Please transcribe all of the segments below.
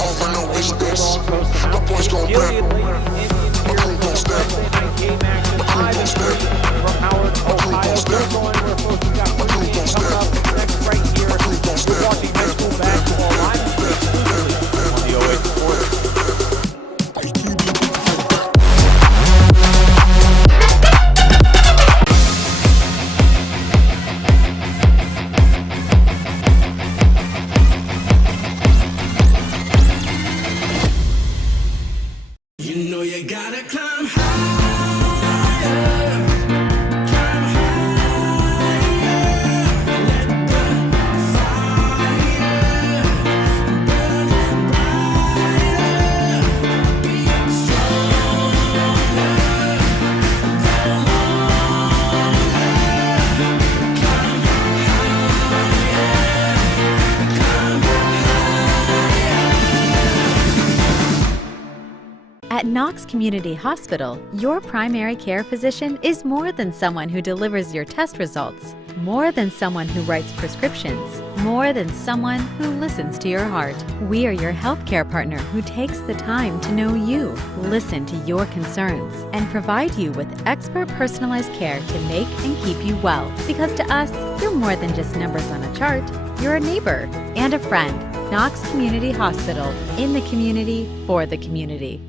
All I know is this, the boys gon' Gilead rip. Lady Indians here for Thursday night KMAC-tion 5-3 from Howard, Ohio. Still going where folks we got one game coming up next right here. You're watching high school basketball live exclusively on the OH.REPORT. You know you gotta climb higher, climb higher, let the fire burn brighter, be stronger, go longer, climb At Knox Community Hospital, your primary care physician is more than someone who delivers your test results, more than someone who writes prescriptions, more than someone who listens to your heart. We are your healthcare partner who takes the time to know you, listen to your concerns, and provide you with expert personalized care to make and keep you well. Because to us, you're more than just numbers on a chart. You're a neighbor and a friend. Knox Community Hospital, in the community, for the community.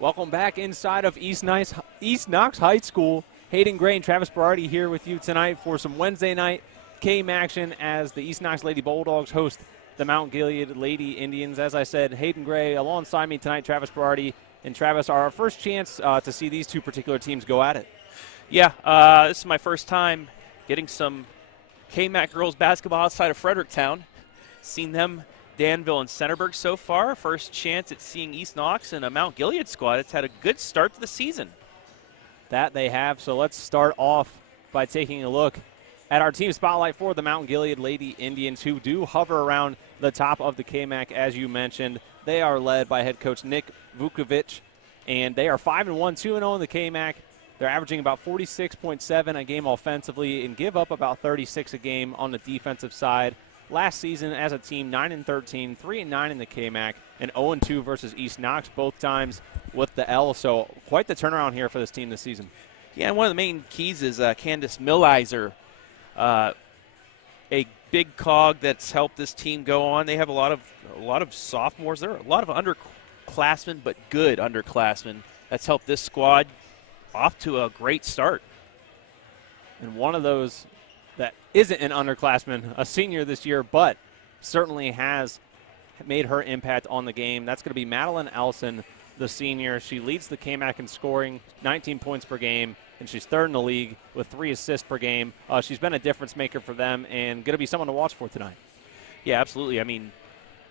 Welcome back inside of East Knox High School. Hayden Gray and Travis Berardi here with you tonight for some Wednesday night KMAC-tion as the East Knox Lady Bulldogs host the Mount Gilead Lady Indians. As I said, Hayden Gray alongside me tonight, Travis Berardi. And Travis, our first chance to see these two particular teams go at it. Yeah, this is my first time getting some KMAC girls basketball outside of Fredericktown. Seen them, Danville and Centerburg so far. First chance at seeing East Knox and a Mount Gilead squad. It's had a good start to the season. That they have. So let's start off by taking a look at our team spotlight for the Mount Gilead Lady Indians, who do hover around the top of the KMAC, as you mentioned. They are led by head coach Nick Vukovic, and they are 5-1, 2-0 in the KMAC. They're averaging about 46.7 a game offensively and give up about 36 a game on the defensive side. Last season as a team, 9-13, 3-9 in the KMAC, and 0-2 versus East Knox, both times with the L. So quite the turnaround here for this team this season. Yeah, and one of the main keys is Candace Millizer, a big cog that's helped this team go on. They have a lot of sophomores. There are a lot of underclassmen, but good underclassmen. That's helped this squad off to a great start. And one of those that isn't an underclassman, a senior this year, but certainly has made her impact on the game. That's going to be Madeline Elson, the senior. She leads the KMAC in scoring, 19 points per game, and she's third in the league with 3 assists per game. She's been a difference maker for them and going to be someone to watch for tonight. Yeah, absolutely. I mean,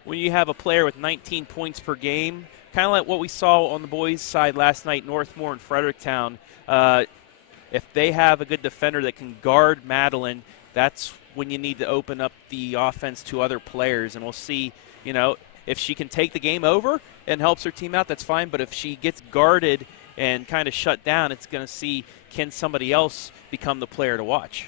when you have a player with 19 points per game, kind of like what we saw on the boys' side last night, Northmore and Fredericktown, if they have a good defender that can guard Madeline, that's when you need to open up the offense to other players. And we'll see, if she can take the game over and helps her team out, that's fine. But if she gets guarded and kind of shut down, it's going to see, can somebody else become the player to watch?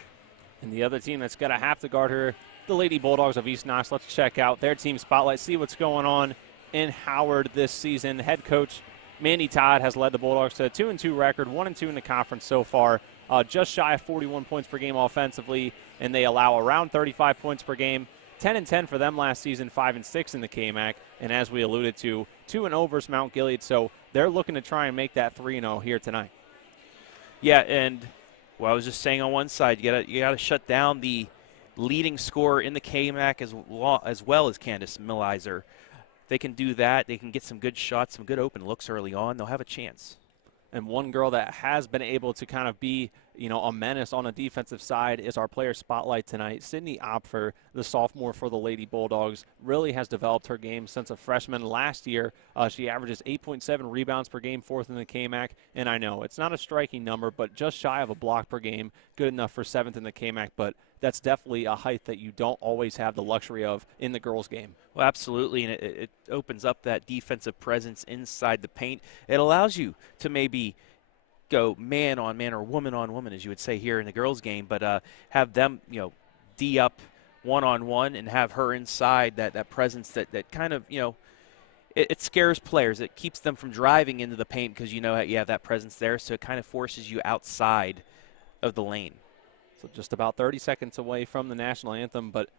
And the other team that's going to have to guard her, the Lady Bulldogs of East Knox. Let's check out their team spotlight, see what's going on in Howard this season. Head coach Mandy Todd has led the Bulldogs to a 2-2 record, 1-2 in the conference so far. just shy of 41 points per game offensively, and they allow around 35 points per game. 10-10 for them last season, 5-6 in the KMAC, and as we alluded to, 2-0 versus Mount Gilead. So they're looking to try and make that 3-0 here tonight. Yeah, and I was just saying on one side, you gotta shut down the leading scorer in the KMAC as well as Candace Millizer. They can do that. They can get some good shots, some good open looks early on. They'll have a chance. And one girl that has been able to kind of be, a menace on the defensive side is our player spotlight tonight. Sydney Opfer, the sophomore for the Lady Bulldogs, really has developed her game since a freshman last year. She averages 8.7 rebounds per game, 4th in the KMAC. And I know it's not a striking number, but just shy of a block per game, good enough for 7th in the KMAC. But that's definitely a height that you don't always have the luxury of in the girls' game. Well, absolutely, and it opens up that defensive presence inside the paint. It allows you to maybe go man on man or woman on woman, as you would say here in the girls' game, but have them, D up one-on-one and have her inside that presence that kind of, it scares players. It keeps them from driving into the paint because you have that presence there, so it kind of forces you outside of the lane. So just about 30 seconds away from the national anthem, but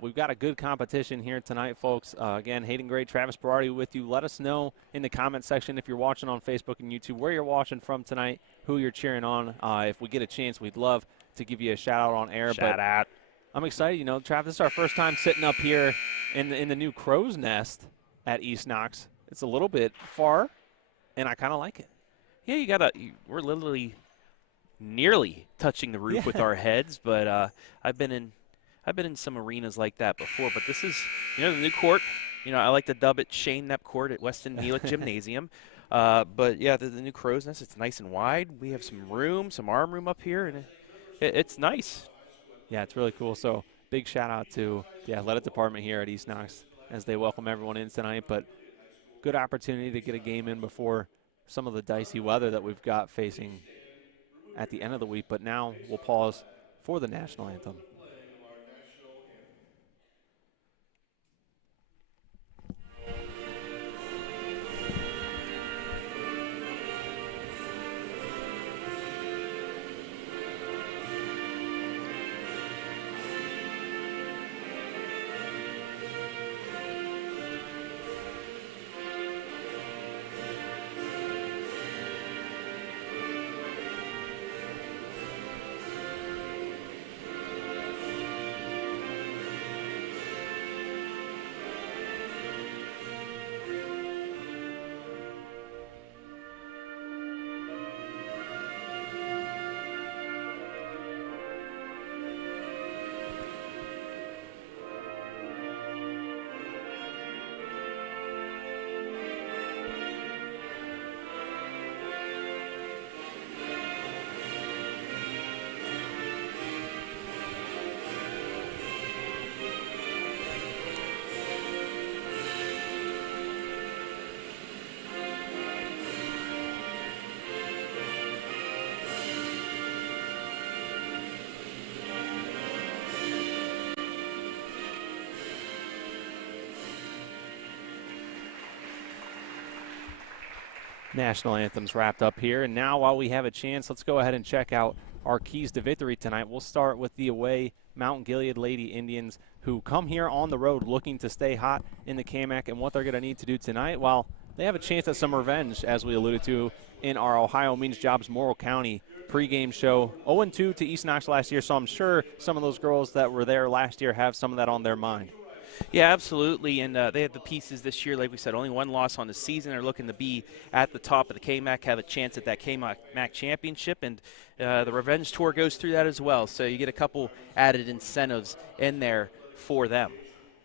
we've got a good competition here tonight, folks. Again, Hayden Gray, Travis Berardi with you. Let us know in the comment section if you're watching on Facebook and YouTube where you're watching from tonight, who you're cheering on. If we get a chance, we'd love to give you a shout-out on air. Shout out. I'm excited. Travis, this is our first time sitting up here in the new crow's nest at East Knox. It's a little bit far, and I kind of like it. Yeah, we're literally nearly touching the roof with our heads, but I've been in some arenas like that before, but this is, the new court. I like to dub it Shane Knapp Court at Weston Neelick Gymnasium. But, yeah, the new crow's nest, it's nice and wide. We have some room, some arm room up here, and it's nice. Yeah, it's really cool. So big shout-out to the athletic department here at East Knox as they welcome everyone in tonight. But good opportunity to get a game in before some of the dicey weather that we've got facing at the end of the week. But now we'll pause for the national anthem. National anthems wrapped up here, and now while we have a chance, let's go ahead and check out our keys to victory tonight. We'll start with the away Mount Gilead Lady Indians, who come here on the road looking to stay hot in the KMAC, and what they're going to need to do tonight, well, they have a chance at some revenge, as we alluded to in our Ohiomeansjobs Morrow County pregame show. 0-2 to East Knox last year, so I'm sure some of those girls that were there last year have some of that on their mind. Yeah, absolutely, and they have the pieces this year. Like we said, only one loss on the season. They're looking to be at the top of the KMAC, have a chance at that KMAC championship, and the Revenge Tour goes through that as well. So you get a couple added incentives in there for them.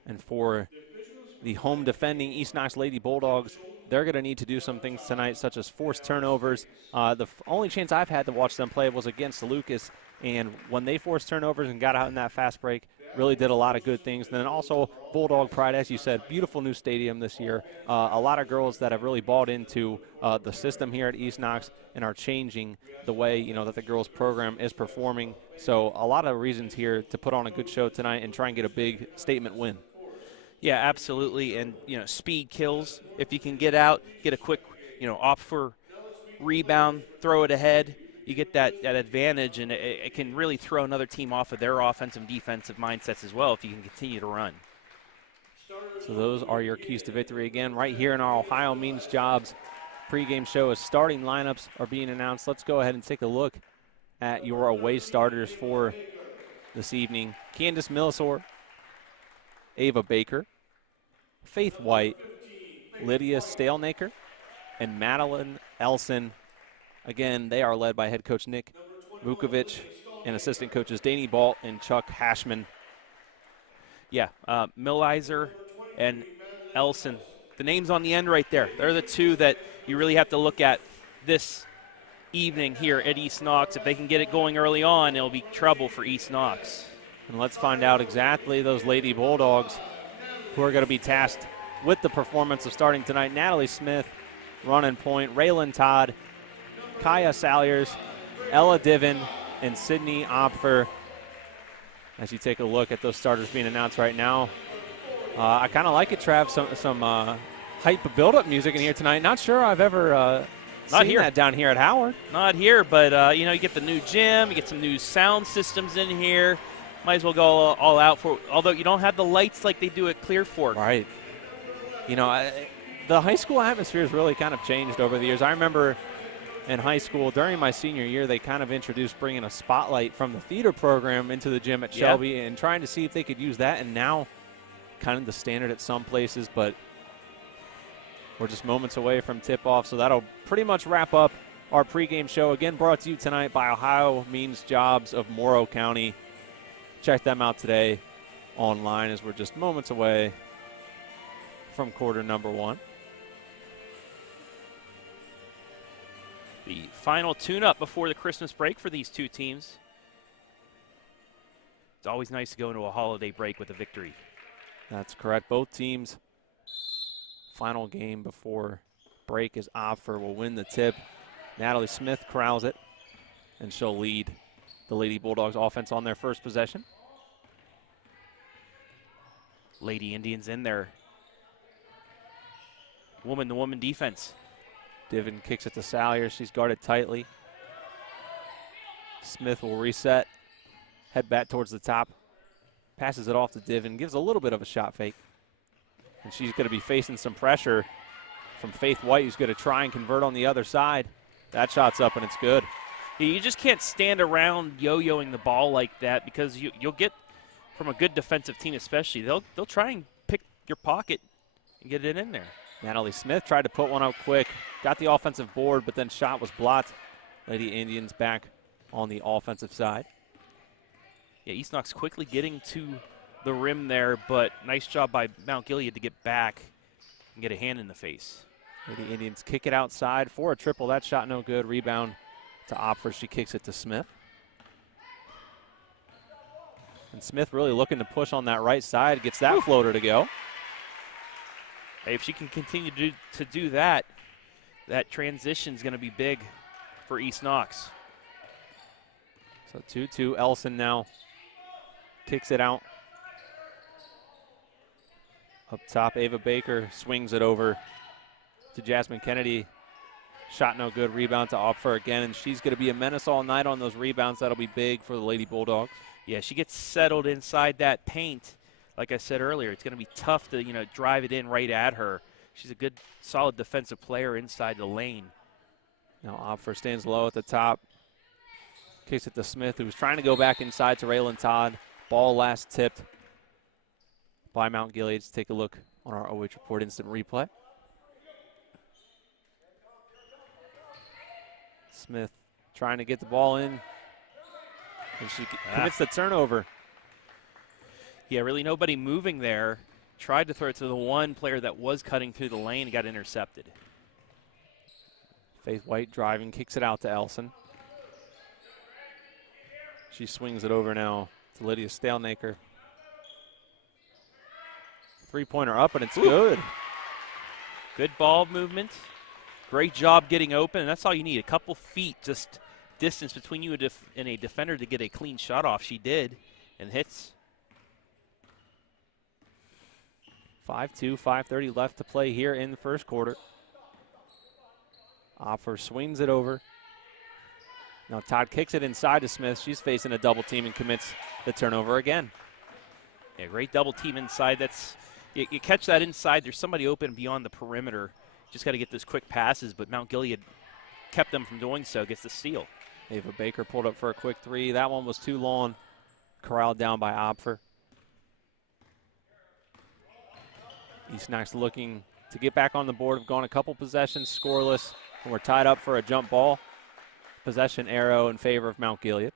And for the home defending East Knox Lady Bulldogs, they're going to need to do some things tonight, such as force turnovers. The only chance I've had to watch them play was against Lucas, and when they forced turnovers and got out in that fast break, really did a lot of good things. And then also Bulldog Pride, as you said, beautiful new stadium this year. A lot of girls that have really bought into the system here at East Knox and are changing the way, that the girls program is performing. So a lot of reasons here to put on a good show tonight and try and get a big statement win. Yeah, absolutely. And, speed kills. If you can get out, get a quick, off for rebound, throw it ahead, you get that advantage, and it can really throw another team off of their offensive and defensive mindsets as well if you can continue to run. So those are your keys to victory. Again, right here in our Ohio Means Jobs pregame show as starting lineups are being announced. Let's go ahead and take a look at your away starters for this evening. Candace Millisor, Ava Baker, Faith White, Lydia Stalnaker, and Madeline Elson. Again, they are led by head coach Nick Vukovic and assistant coaches Danny Balt and Chuck Hashman. Yeah, Millizer and Elson. The names on the end right there. They're the two that you really have to look at this evening here at East Knox. If they can get it going early on, it'll be trouble for East Knox. And let's find out exactly those Lady Bulldogs who are going to be tasked with the performance of starting tonight. Natalie Smith, running point, Raylan Todd, Kaya Salyers, Ella Diven, and Sydney Opfer. As you take a look at those starters being announced right now, I kind of like it, Trav. Some hype build-up music in here tonight. Not sure I've ever seen that down here at Howard. Not here, but you get the new gym, you get some new sound systems in here. Might as well go all out for. Although you don't have the lights like they do at Clear Fork. Right. The high school atmosphere has really kind of changed over the years. I remember in high school, during my senior year, they kind of introduced bringing a spotlight from the theater program into the gym at Shelby and trying to see if they could use that. And now kind of the standard at some places, but we're just moments away from tip-off. So that'll pretty much wrap up our pregame show. Again, brought to you tonight by Ohiomeansjobs of Morrow County. Check them out today online as we're just moments away from quarter number one. The final tune-up before the Christmas break for these two teams. It's always nice to go into a holiday break with a victory. That's correct. Both teams' final game before break is Opfer will win the tip. Natalie Smith corrals it, and she'll lead the Lady Bulldogs offense on their first possession. Lady Indians in there. Woman-to-woman defense. Diven kicks it to Salyers. She's guarded tightly. Smith will reset, head back towards the top, passes it off to Diven, gives a little bit of a shot fake. And she's going to be facing some pressure from Faith White, who's going to try and convert on the other side. That shot's up, and it's good. You just can't stand around yo-yoing the ball like that because you'll get, from a good defensive team especially, they'll try and pick your pocket and get it in there. Natalie Smith tried to put one up quick, got the offensive board, but then shot was blocked. Lady Indians back on the offensive side. Yeah, East Knox quickly getting to the rim there, but nice job by Mount Gilead to get back and get a hand in the face. Lady Indians kick it outside for a triple. That shot no good. Rebound to Opfer. She kicks it to Smith. And Smith really looking to push on that right side. Gets that floater to go. Hey, if she can continue to do that, that transition is going to be big for East Knox. So 2-2. Elson now kicks it out. Up top, Ava Baker swings it over to Jasmine Kennedy. Shot no good. Rebound to Opfer again, and she's going to be a menace all night on those rebounds. That'll be big for the Lady Bulldogs. Yeah, she gets settled inside that paint. Like I said earlier, it's going to be tough to drive it in right at her. She's a good, solid defensive player inside the lane. Now Opfer stands low at the top. Kicks it to Smith, who was trying to go back inside to Raylan Todd. Ball last tipped by Mount Gilead. Let's take a look on our OH Report instant replay. Smith trying to get the ball in. And she commits the turnover. Yeah, really nobody moving there. Tried to throw it to the one player that was cutting through the lane and got intercepted. Faith White driving, kicks it out to Elson. She swings it over now to Lydia Stalnaker. Three-pointer up, and it's good. Good ball movement. Great job getting open, and that's all you need. A couple feet, just distance between you and a defender to get a clean shot off. She did, and hits. 5-2, 5:30 left to play here in the first quarter. Opfer swings it over Now Todd kicks it inside to Smith. She's facing a double team and commits the turnover again. Yeah, great double team inside. That's you catch that inside. There's somebody open beyond the perimeter. Just got to get those quick passes, but Mount Gilead kept them from doing so. Gets the steal. Ava Baker pulled up for a quick three. That one was too long. Corralled down by Opfer. East Knox looking to get back on the board. Have gone a couple possessions scoreless, and we're tied up for a jump ball. Possession arrow in favor of Mount Gilead.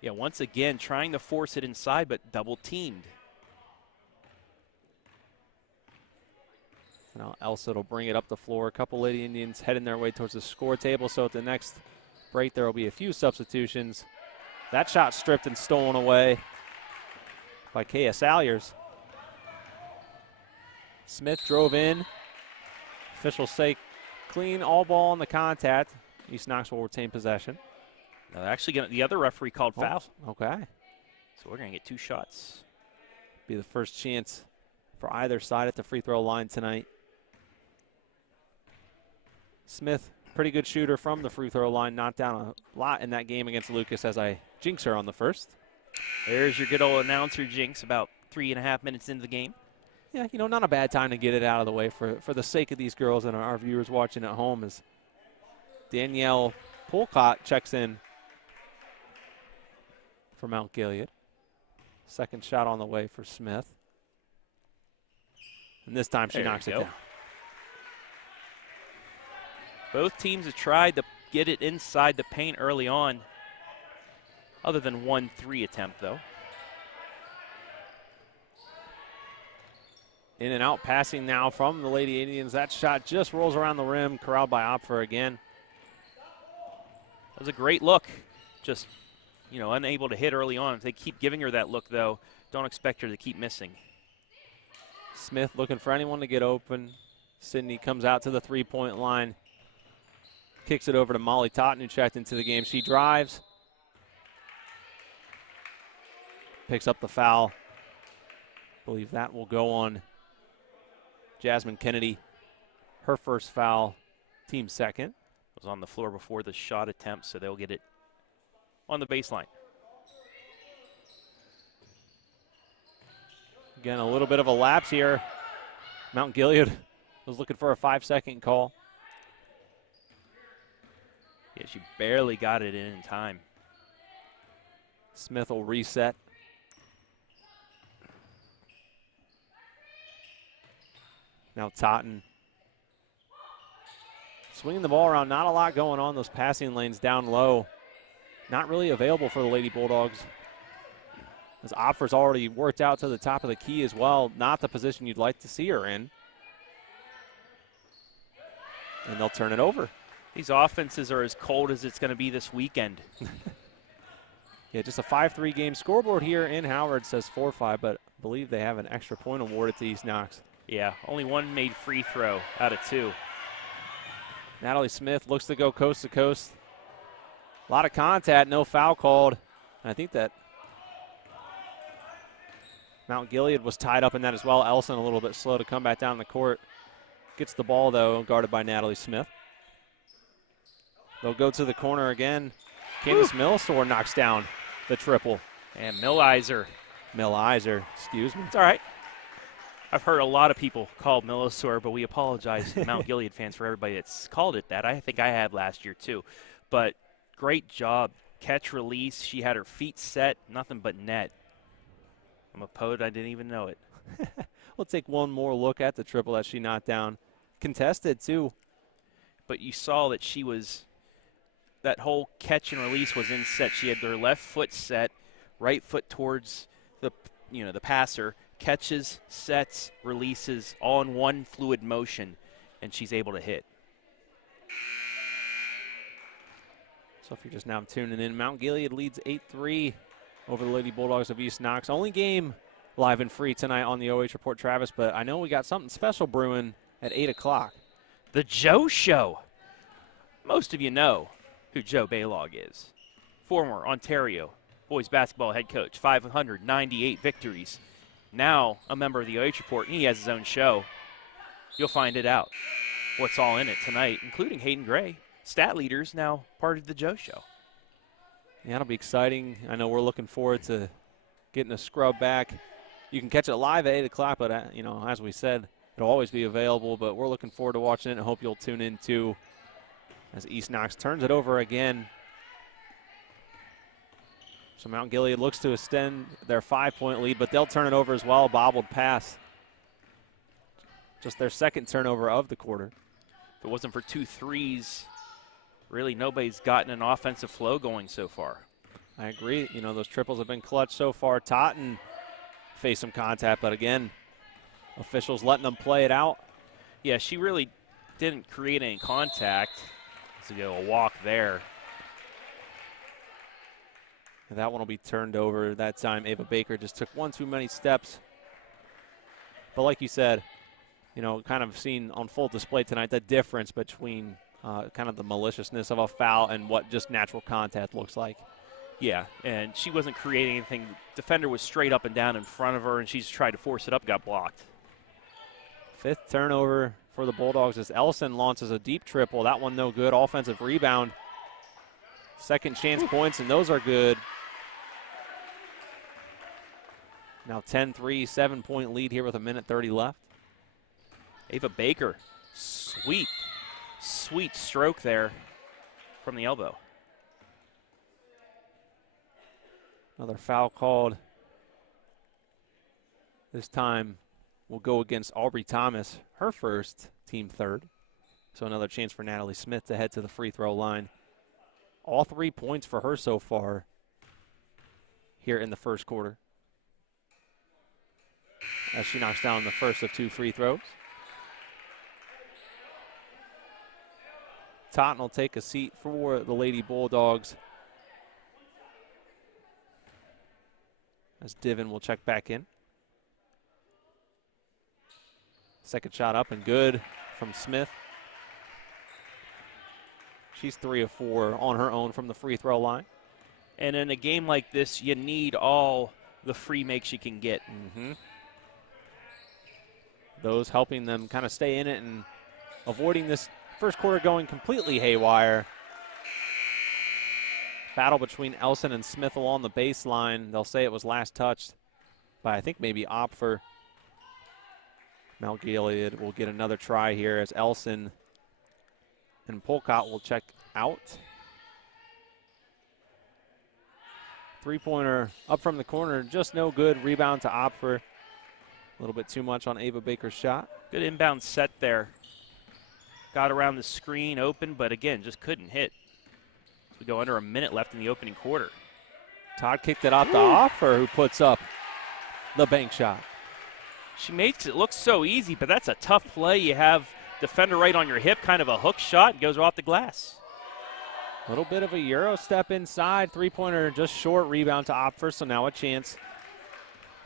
Yeah, once again, trying to force it inside, but double teamed. Now Elsa will bring it up the floor. A couple Lady Indians heading their way towards the score table. So at the next break, there will be a few substitutions. That shot stripped and stolen away by Kaya Salyers. Smith drove in. Officials say clean, all ball on the contact. East Knox will retain possession. Now they're actually the other referee called foul. Okay. So we're going to get 2 shots. Be the first chance for either side at the free throw line tonight. Smith, pretty good shooter from the free throw line, knocked down a lot in that game against Lucas as I jinx her on the first. There's your good old announcer jinx about 3.5 minutes into the game. Yeah, you know, not a bad time to get it out of the way for the sake of these girls and our viewers watching at home as Danielle Polcott checks in for Mount Gilead. Second shot on the way for Smith. And this time she knocks it down. Both teams have tried to get it inside the paint early on, other than 1 3 attempt, though. In and out passing now from the Lady Indians. That shot just rolls around the rim, corralled by Opfer again. That was a great look. Just, you know, unable to hit early on. If they keep giving her that look, though, don't expect her to keep missing. Smith looking for anyone to get open. Sydney comes out to the three-point line. Kicks it over to Molly Totten, who checked into the game. She drives. Picks up the foul. Believe that will go on Jasmine Kennedy. Her first foul, team second. Was on the floor before the shot attempt, so they'll get it on the baseline. Again, a little bit of a lapse here. Mount Gilead was looking for a 5-second call. Yeah, she barely got it in time. Smith will reset. Now Totten swinging the ball around. Not a lot going on. Those passing lanes down low. Not really available for the Lady Bulldogs. As Opfer's already worked out to the top of the key as well. Not the position you'd like to see her in. And they'll turn it over. These offenses are as cold as it's going to be this weekend. Yeah, just a 5-3 game. Scoreboard here in Howard says 4-5, but I believe they have an extra point awarded to East Knox. Yeah, only one made free throw out of 2. Natalie Smith looks to go coast to coast. A lot of contact, no foul called. And I think that Mount Gilead was tied up in that as well. Elson a little bit slow to come back down the court. Gets the ball, though, guarded by Natalie Smith. They'll go to the corner again. Candace Millsore knocks down the triple. And Millizer, excuse me. it's all right. I've heard a lot of people call Millsore, but we apologize to Mount Gilead fans for everybody that's called it that. I think I had last year too. But great job. Catch, release. She had her feet set. Nothing but net. I'm a poet. I didn't even know it. We'll take one more look at the triple that she knocked down. Contested, too. But you saw that she was – that whole catch and release was in set. She had her left foot set, right foot towards the passer, catches, sets, releases, all in one fluid motion, and she's able to hit. So if you're just now tuning in, Mount Gilead leads 8-3 over the Lady Bulldogs of East Knox. Only game live and free tonight on the OH Report, Travis, but I know we got something special brewing at 8 o'clock. The Joe Show. Most of you know who Joe Baylog is. Former Ontario boys basketball head coach, 598 victories. Now a member of the OH Report, and he has his own show. You'll find it out. What's all in it tonight, including Hayden Gray, stat leaders now part of the Joe Show. Yeah, it'll be exciting. I know we're looking forward to getting a scrub back. You can catch it live at 8 o'clock, but, you know, as we said, it'll always be available. But we're looking forward to watching it and hope you'll tune in, too, as East Knox turns it over again. So Mount Gilead looks to extend their 5-point lead, but they'll turn it over as well. Bobbled pass. Just their second turnover of the quarter. If it wasn't for 2 threes, really nobody's gotten an offensive flow going so far. I agree. You know, those triples have been clutch so far. Totten faced some contact, but again, officials letting them play it out. Yeah, she really didn't create any contact. So a walk there. And that one will be turned over. That time, Ava Baker just took one too many steps. But like you said, you know, kind of seen on full display tonight the difference between kind of the maliciousness of a foul and what just natural contact looks like. Yeah, and she wasn't creating anything. Defender was straight up and down in front of her, and she's tried to force it up, got blocked. 5th turnover for the Bulldogs as Ellison launches a deep triple. That one no good. Offensive rebound. Second chance points, and those are good. Now 10-3, 7-point lead here with 1:30 left. Ava Baker, sweet stroke there from the elbow. Another foul called. This time will go against Aubrey Thomas, her first, team third. So another chance for Natalie Smith to head to the free throw line. All 3 points for her so far here in the first quarter, as she knocks down the first of 2 free throws. Totten will take a seat for the Lady Bulldogs, as Diven will check back in. Second shot up and good from Smith. She's 3 of 4 on her own from the free throw line. And in a game like this, you need all the free makes you can get. Those helping them kind of stay in it and avoiding this first quarter going completely haywire. Battle between Elson and Smith along the baseline. They'll say it was last touched by, I think, maybe Opfer. Mount Gilead will get another try here as Elson and Polcott will check out. 3-pointer up from the corner, just no good. Rebound to Opfer. A little bit too much on Ava Baker's shot. Good inbound set there. Got around the screen open, but again, just couldn't hit. So we go under a minute left in the opening quarter. Todd kicked it out to Opfer, who puts up the bank shot. She makes it look so easy, but that's a tough play. You have defender right on your hip, kind of a hook shot, goes off the glass. A little bit of a Euro step inside. 3-pointer just short. Rebound to Opfer, so now a chance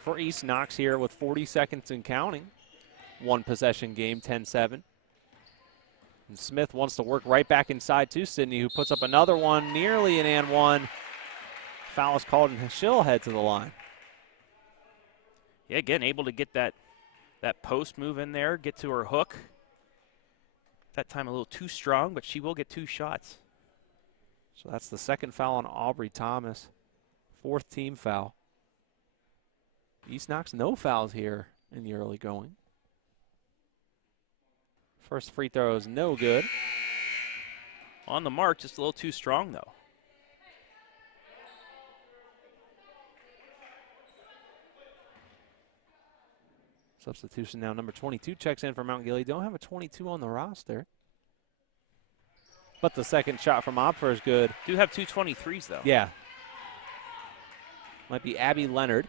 for East Knox here with 40 seconds and counting. 1 possession game, 10-7. And Smith wants to work right back inside to Sydney, who puts up another one, nearly an and one. Foul is called, and she'll head to the line. Yeah, again, able to get that post move in there, get to her hook. That time a little too strong, but she will get 2 shots. So that's the second foul on Aubrey Thomas. 4th team foul. East Knox no fouls here in the early going. First free throw is no good. On the mark, just a little too strong, though. Substitution now. Number 22 checks in for Mount Gilead. Don't have a 22 on the roster. But the second shot from Opfer is good. Do have 2 23s, though. Yeah. Might be Abby Leonard.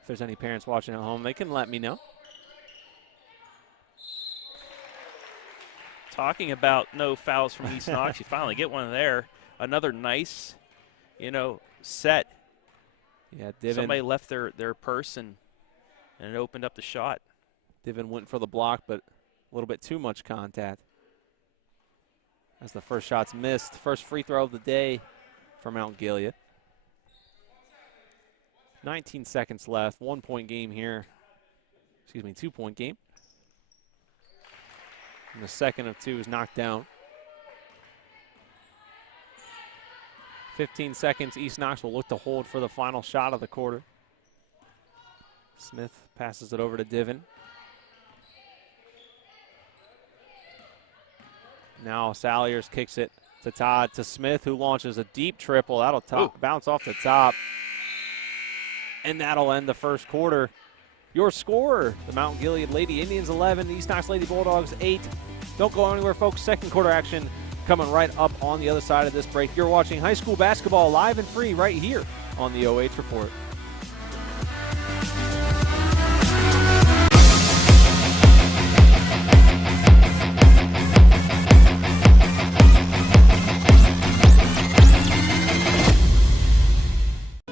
If there's any parents watching at home, they can let me know. Talking about no fouls from East Knox, you finally get one there. Another nice, set. Yeah, Diven. Somebody left their purse and it opened up the shot. Diven went for the block, but a little bit too much contact. As the first shot's missed. First free throw of the day for Mount Gilead. 19 seconds left. 1-point game here. 2-point game. And the second of 2 is knocked down. 15 seconds. East Knox will look to hold for the final shot of the quarter. Smith passes it over to Diven. Now Salyers kicks it to Todd, to Smith, who launches a deep triple. That'll bounce off the top. And that'll end the first quarter. Your scorer, the Mount Gilead Lady Indians 11, East Knox Lady Bulldogs 8. Don't go anywhere, folks. Second quarter action coming right up on the other side of this break. You're watching high school basketball live and free right here on the OH Report.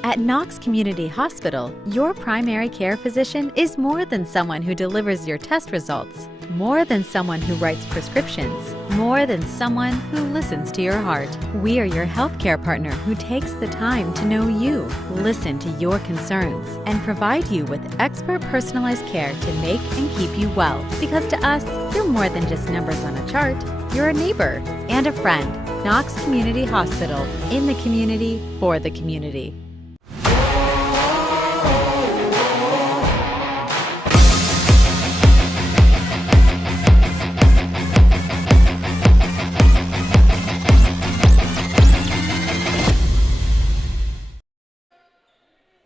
At Knox Community Hospital, your primary care physician is more than someone who delivers your test results, more than someone who writes prescriptions, more than someone who listens to your heart. We are your healthcare partner who takes the time to know you, listen to your concerns, and provide you with expert personalized care to make and keep you well. Because to us, you're more than just numbers on a chart. You're a neighbor and a friend. Knox Community Hospital, in the community, for the community.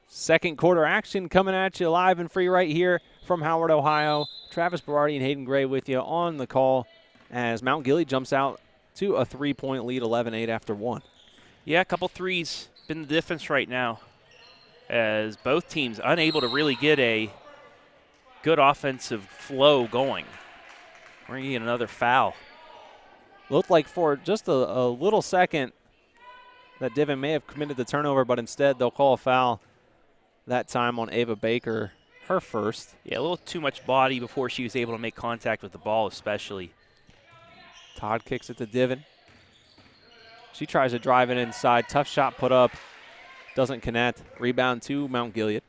Second quarter action coming at you live and free right here from Howard, Ohio. Travis Berardi and Hayden Gray with you on the call as Mount Gilead jumps out to a 3-point lead, 11-8 after one. Yeah, a couple threes been the difference right now as both teams unable to really get a good offensive flow going. We're going to get another foul. Looked like for just a little second that Diven may have committed the turnover, but instead they'll call a foul that time on Ava Baker, her first. Yeah, a little too much body before she was able to make contact with the ball especially. Todd kicks it to Diven. She tries to drive it inside. Tough shot put up. Doesn't connect. Rebound to Mount Gilead.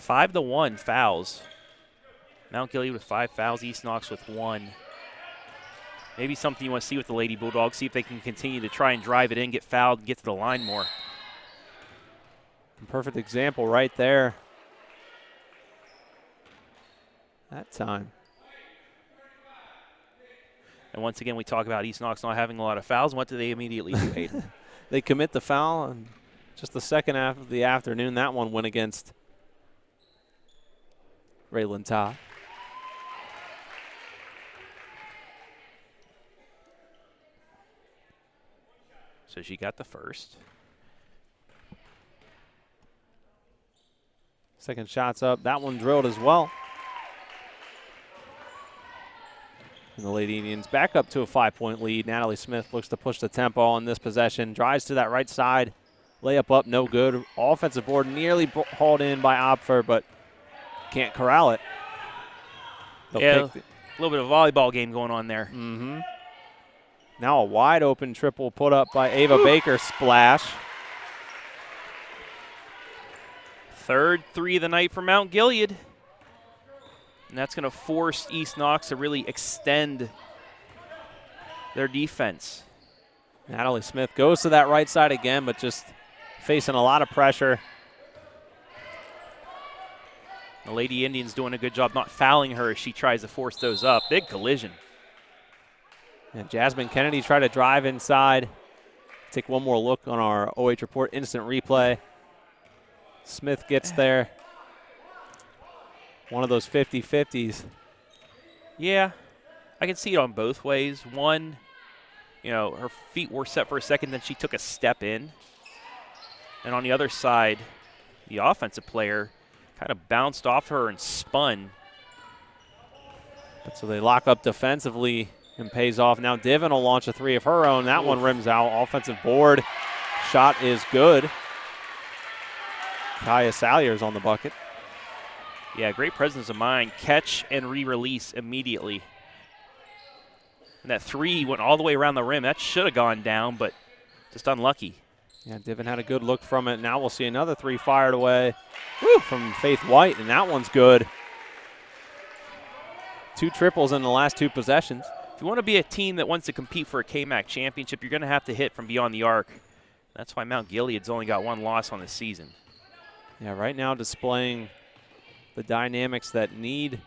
5-1 fouls. Mount Gilead with 5 fouls. East Knox with 1. Maybe something you want to see with the Lady Bulldogs. See if they can continue to try and drive it in, get fouled, and get to the line more. Perfect example right there. That time. And once again, we talk about East Knox not having a lot of fouls. What do they immediately do, Hayden? They commit the foul, and just the second half of the afternoon, that one went against Raylan Todd. So she got the first. Second shot's up. That one drilled as well. And the Lady Indians back up to a 5-point lead. Natalie Smith looks to push the tempo on this possession. Drives to that right side. Layup up, no good. Offensive board nearly hauled in by Opfer, but can't corral it. Yeah, a little bit of a volleyball game going on there. Mm-hmm. Now a wide open triple put up by Ava Baker. Splash. Third three of the night for Mount Gilead. And that's going to force East Knox to really extend their defense. Natalie Smith goes to that right side again, but just facing a lot of pressure. The Lady Indians doing a good job not fouling her as she tries to force those up. Big collision. And Jasmine Kennedy tried to drive inside. Take one more look on our OH Report instant replay. Smith gets there. One of those 50-50s. Yeah, I can see it on both ways. One, you know, her feet were set for a second, then she took a step in. And on the other side, the offensive player kind of bounced off her and spun. But so they lock up defensively and pays off. Now Diven will launch a three of her own. That one rims out. Offensive board. Shot is good. Kaya Salyers on the bucket. Yeah, great presence of mind. Catch and re-release immediately. And that three went all the way around the rim. That should have gone down, but just unlucky. Yeah, Diven had a good look from it. Now we'll see another three fired away from Faith White, and that one's good. 2 triples in the last 2 possessions. If you want to be a team that wants to compete for a KMAC championship, you're going to have to hit from beyond the arc. That's why Mount Gilead's only got 1 loss on the season. Yeah, right now displaying the dynamics that need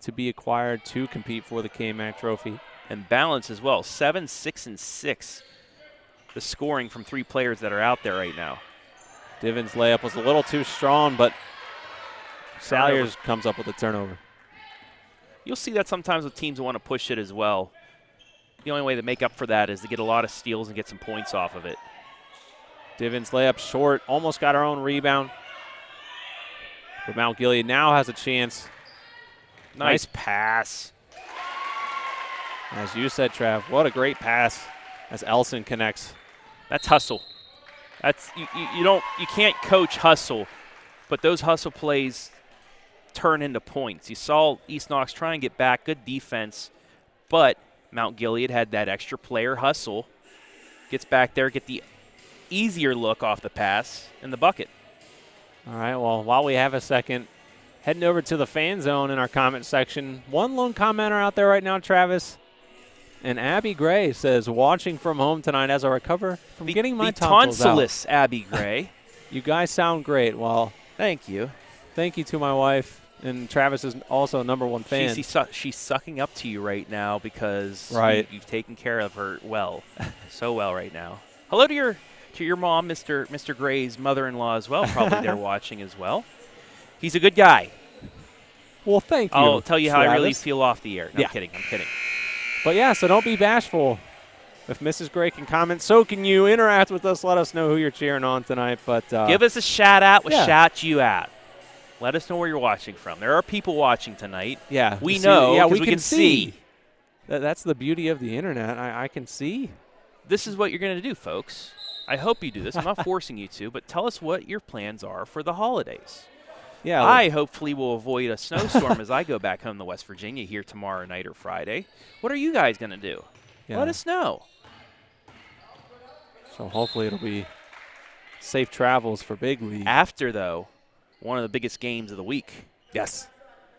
to be acquired to compete for the KMAC trophy. And balance as well, 7, 6, and 6. The scoring from 3 players that are out there right now. Divin's layup was a little too strong, but Salyers comes up with a turnover. You'll see that sometimes with teams that want to push it as well. The only way to make up for that is to get a lot of steals and get some points off of it. Divin's layup short, almost got our own rebound. But Mount Gilead now has a chance. Nice pass. As you said, Trav, what a great pass as Elson connects. That's hustle. That's you can't coach hustle, but those hustle plays turn into points. You saw East Knox try and get back, good defense, but Mount Gilead had that extra player hustle. Gets back there, get the easier look off the pass in the bucket. All right, well, while we have a second, heading over to the fan zone in our comment section. One lone commenter out there right now, Travis. And Abby Gray says, watching from home tonight as I recover from getting my tonsils out. Tonsilous Abby Gray. You guys sound great. Well, thank you. Thank you to my wife. And Travis is also #1 fan. She's sucking up to you right now because you've taken care of her well, so well right now. Hello to your mom, Mr. Gray's mother-in-law as well. Probably they're watching as well. He's a good guy. Well, thank you. I'll tell you how Travis. I really feel off the air. No, Yeah. I'm kidding. But yeah, so don't be bashful. If Mrs. Gray can comment, so can you. Interact with us. Let us know who you're cheering on tonight. But give us a shout out. We'll shout you out. Let us know where you're watching from. There are people watching tonight. Yeah, we know. Yeah, we can see. That's the beauty of the internet. I can see. This is what you're going to do, folks. I hope you do this. I'm not forcing you to, but tell us what your plans are for the holidays. Yeah, I hopefully will avoid a snowstorm as I go back home to West Virginia here tomorrow night or Friday. What are you guys going to do? Yeah. Let us know. So hopefully it'll be safe travels for Big League. After, though, one of the biggest games of the week. Yes.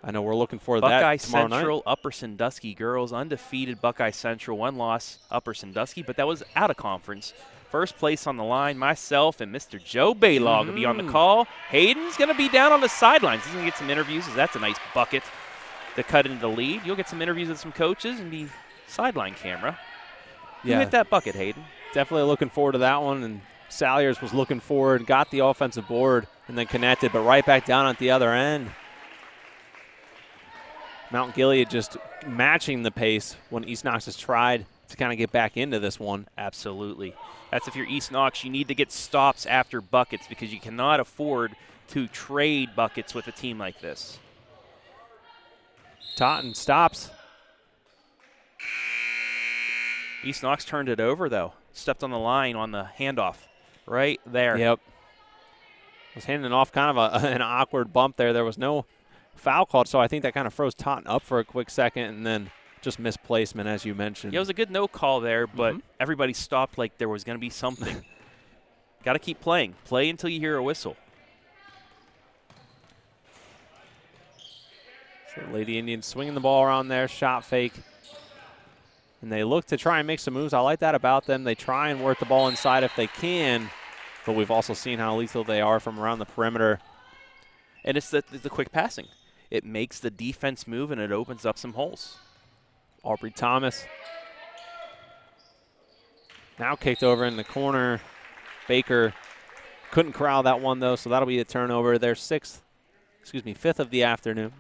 I know we're looking for Buckeye that tomorrow Central, night. Upper Sandusky girls, undefeated Buckeye Central, 1 loss, Upper Sandusky, but that was out of conference. First place on the line, myself and Mr. Joe Baylog will be on the call. Hayden's going to be down on the sidelines. He's going to get some interviews, as that's a nice bucket to cut into the lead. You'll get some interviews with some coaches and be sideline camera. You hit that bucket, Hayden. Definitely looking forward to that one. And Salyers was looking forward, got the offensive board, and then connected, but right back down at the other end. Mount Gilead just matching the pace when East Knox has tried to kind of get back into this one. Absolutely. That's if you're East Knox, you need to get stops after buckets because you cannot afford to trade buckets with a team like this. Totten stops. East Knox turned it over, though. Stepped on the line on the handoff right there. Yep. Was handing off kind of an awkward bump there. There was no foul called, so I think that kind of froze Totten up for a quick second and then just misplacement, as you mentioned. Yeah, it was a good no call there, but everybody stopped like there was going to be something. Got to keep playing. Play until you hear a whistle. So Lady Indians swinging the ball around there, shot fake. And they look to try and make some moves. I like that about them. They try and work the ball inside if they can, but we've also seen how lethal they are from around the perimeter. And it's the quick passing. It makes the defense move, and it opens up some holes. Aubrey Thomas now kicked over in the corner. Baker couldn't corral that one, though, so that'll be a turnover. Their fifth of the afternoon.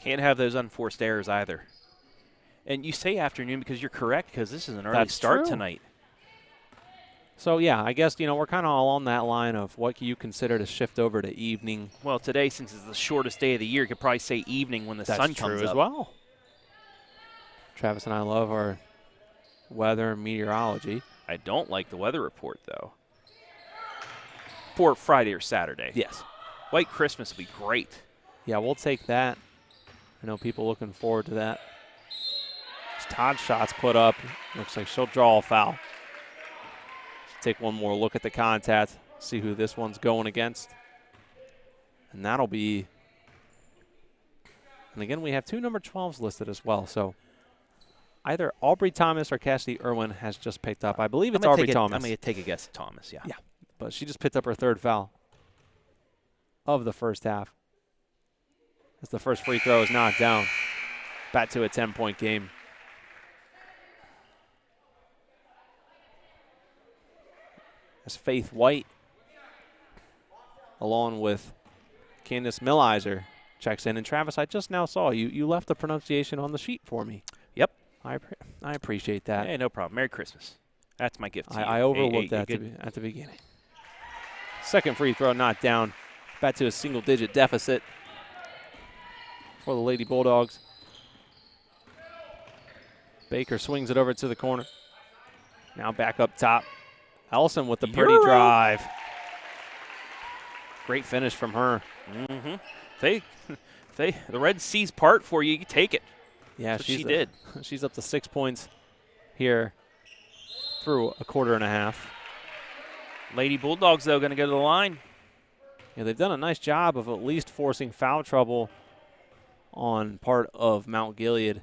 Can't have those unforced errors either. And you say afternoon because you're correct, because this is an early start tonight. So, yeah, I guess, we're kind of all on that line of what you consider to shift over to evening. Well, today, since it's the shortest day of the year, you could probably say evening when the sun comes up. That's true as well. Travis and I love our weather and meteorology. I don't like the weather report, though. For Friday or Saturday. Yes. White Christmas would be great. Yeah, we'll take that. I know people looking forward to that. Todd's shot's put up. Looks like she'll draw a foul. Take one more look at the contact, see who this one's going against. And that'll be, and again, we have 2 number 12s listed as well. So either Aubrey Thomas or Cassidy Irwin has just picked up. I believe it's Aubrey Thomas. I'm going to take a guess at Thomas, yeah. Yeah, but she just picked up her 3rd foul of the first half. As the first free throw is knocked down. Back to a 10-point game. As Faith White, along with Candace Millizer, checks in. And Travis, I just now saw you left the pronunciation on the sheet for me. Yep. I appreciate that. Hey, no problem. Merry Christmas. That's my gift to you. I overlooked that at the beginning. Second free throw knocked down. Back to a single-digit deficit for the Lady Bulldogs. Baker swings it over to the corner. Now back up top. Ellison with the pretty drive. Great finish from her. Mm-hmm. The Red Seas part for you. You take it. Yeah, she did. She's up to 6 points here through a quarter and a half. Lady Bulldogs, though, going to go to the line. Yeah, they've done a nice job of at least forcing foul trouble on part of Mount Gilead.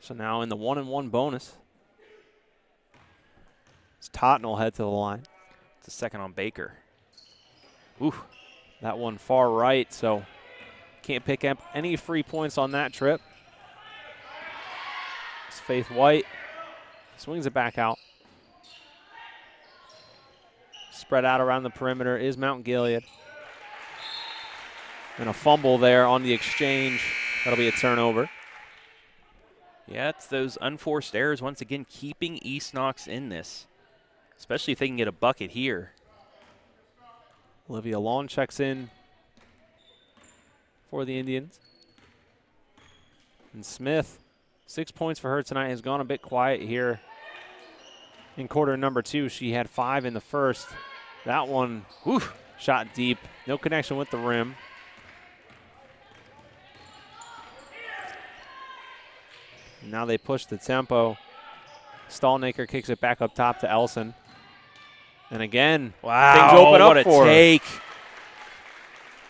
So now in the 1-and-1 bonus, Totten will head to the line. It's a second on Baker. Ooh. That one far right, so can't pick up any free points on that trip. It's Faith White. Swings it back out. Spread out around the perimeter is Mount Gilead. And a fumble there on the exchange. That'll be a turnover. Yeah, it's those unforced errors once again keeping East Knox in this, especially if they can get a bucket here. Olivia Long checks in for the Indians. And Smith, 6 points for her tonight, has gone a bit quiet here in quarter number 2. She had 5 in the first. That one, shot deep. No connection with the rim. Now they push the tempo. Stallnaker kicks it back up top to Elson. And again, things open up what a for take. her.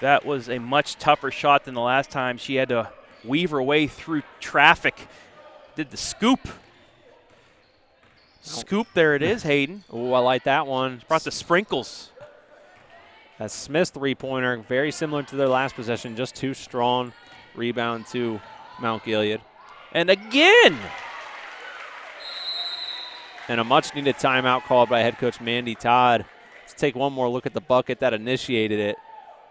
That was a much tougher shot than the last time. She had to weave her way through traffic. Did the scoop. Scoop, there it is, Hayden. Oh, I like that one. Brought the sprinkles. That's Smith's three-pointer, very similar to their last possession, just too strong. Rebound to Mount Gilead. And again. And a much-needed timeout called by head coach Mandy Todd. Let's take one more look at the bucket that initiated it.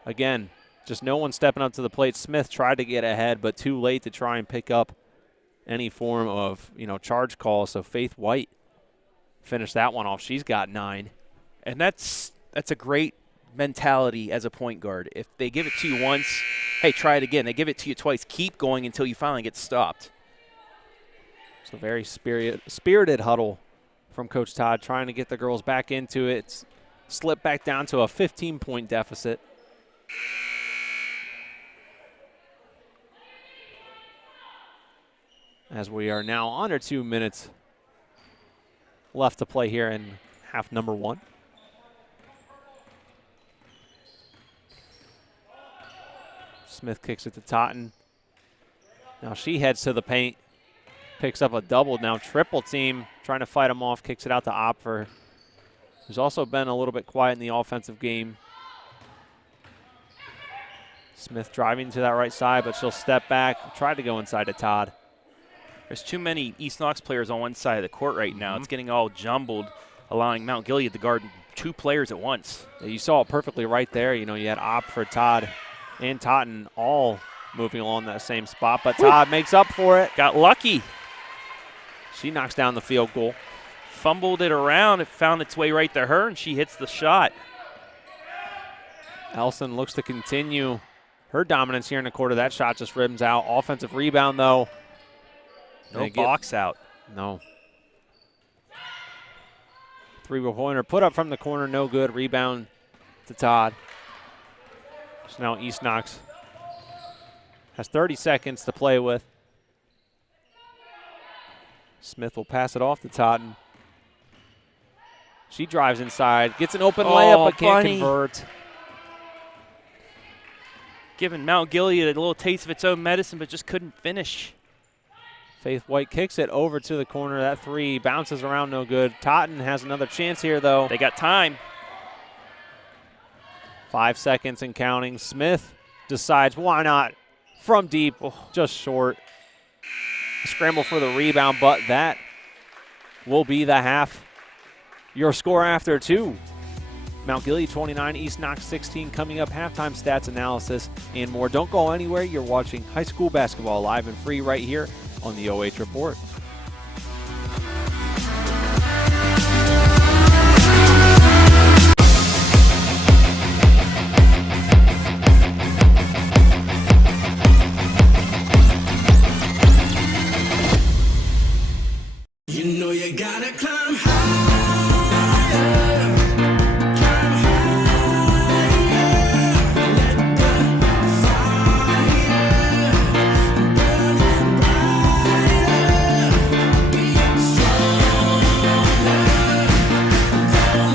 Again, just no one stepping up to the plate. Smith tried to get ahead, but too late to try and pick up any form of, charge call. So Faith White finished that one off. She's got 9. And that's a great mentality as a point guard. If they give it to you once, hey, try it again. They give it to you twice. Keep going until you finally get stopped. It's a very spirited huddle from Coach Todd, trying to get the girls back into it. It's slipped back down to a 15-point deficit. As we are now under 2 minutes left to play here in half number 1. Smith kicks it to Totten. Now she heads to the paint, picks up a double, now triple team, trying to fight him off, kicks it out to Opfer, who's also been a little bit quiet in the offensive game. Smith driving to that right side, but she'll step back, try to go inside to Todd. There's too many East Knox players on one side of the court right now. It's getting all jumbled, allowing Mount Gilead to guard 2 players at once. Yeah, you saw it perfectly right there. You had Opfer, Todd, and Totten all moving along that same spot, but Todd makes up for it. Got lucky. She knocks down the field goal. Fumbled it around. It found its way right to her, and she hits the shot. Elson looks to continue her dominance here in the quarter. That shot just rims out. Offensive rebound, though. No box out. No. 3-pointer put up from the corner, no good. Rebound to Todd. So now East Knox has 30 seconds to play with. Smith will pass it off to Totten. She drives inside, gets an open layup, but can't convert. Giving Mount Gilead a little taste of its own medicine, but just couldn't finish. Faith White kicks it over to the corner. That three bounces around, no good. Totten has another chance here, though. They got time. 5 seconds and counting. Smith decides, why not? From deep, just short. Scramble for the rebound, but that will be the half. Your score after two. Mount Gilead 29, East Knox 16. Coming up, halftime stats analysis and more. Don't go anywhere. You're watching high school basketball live and free right here on the OH Report. You know you gotta climb higher, climb higher, let the fire burn brighter, be stronger, go longer, climb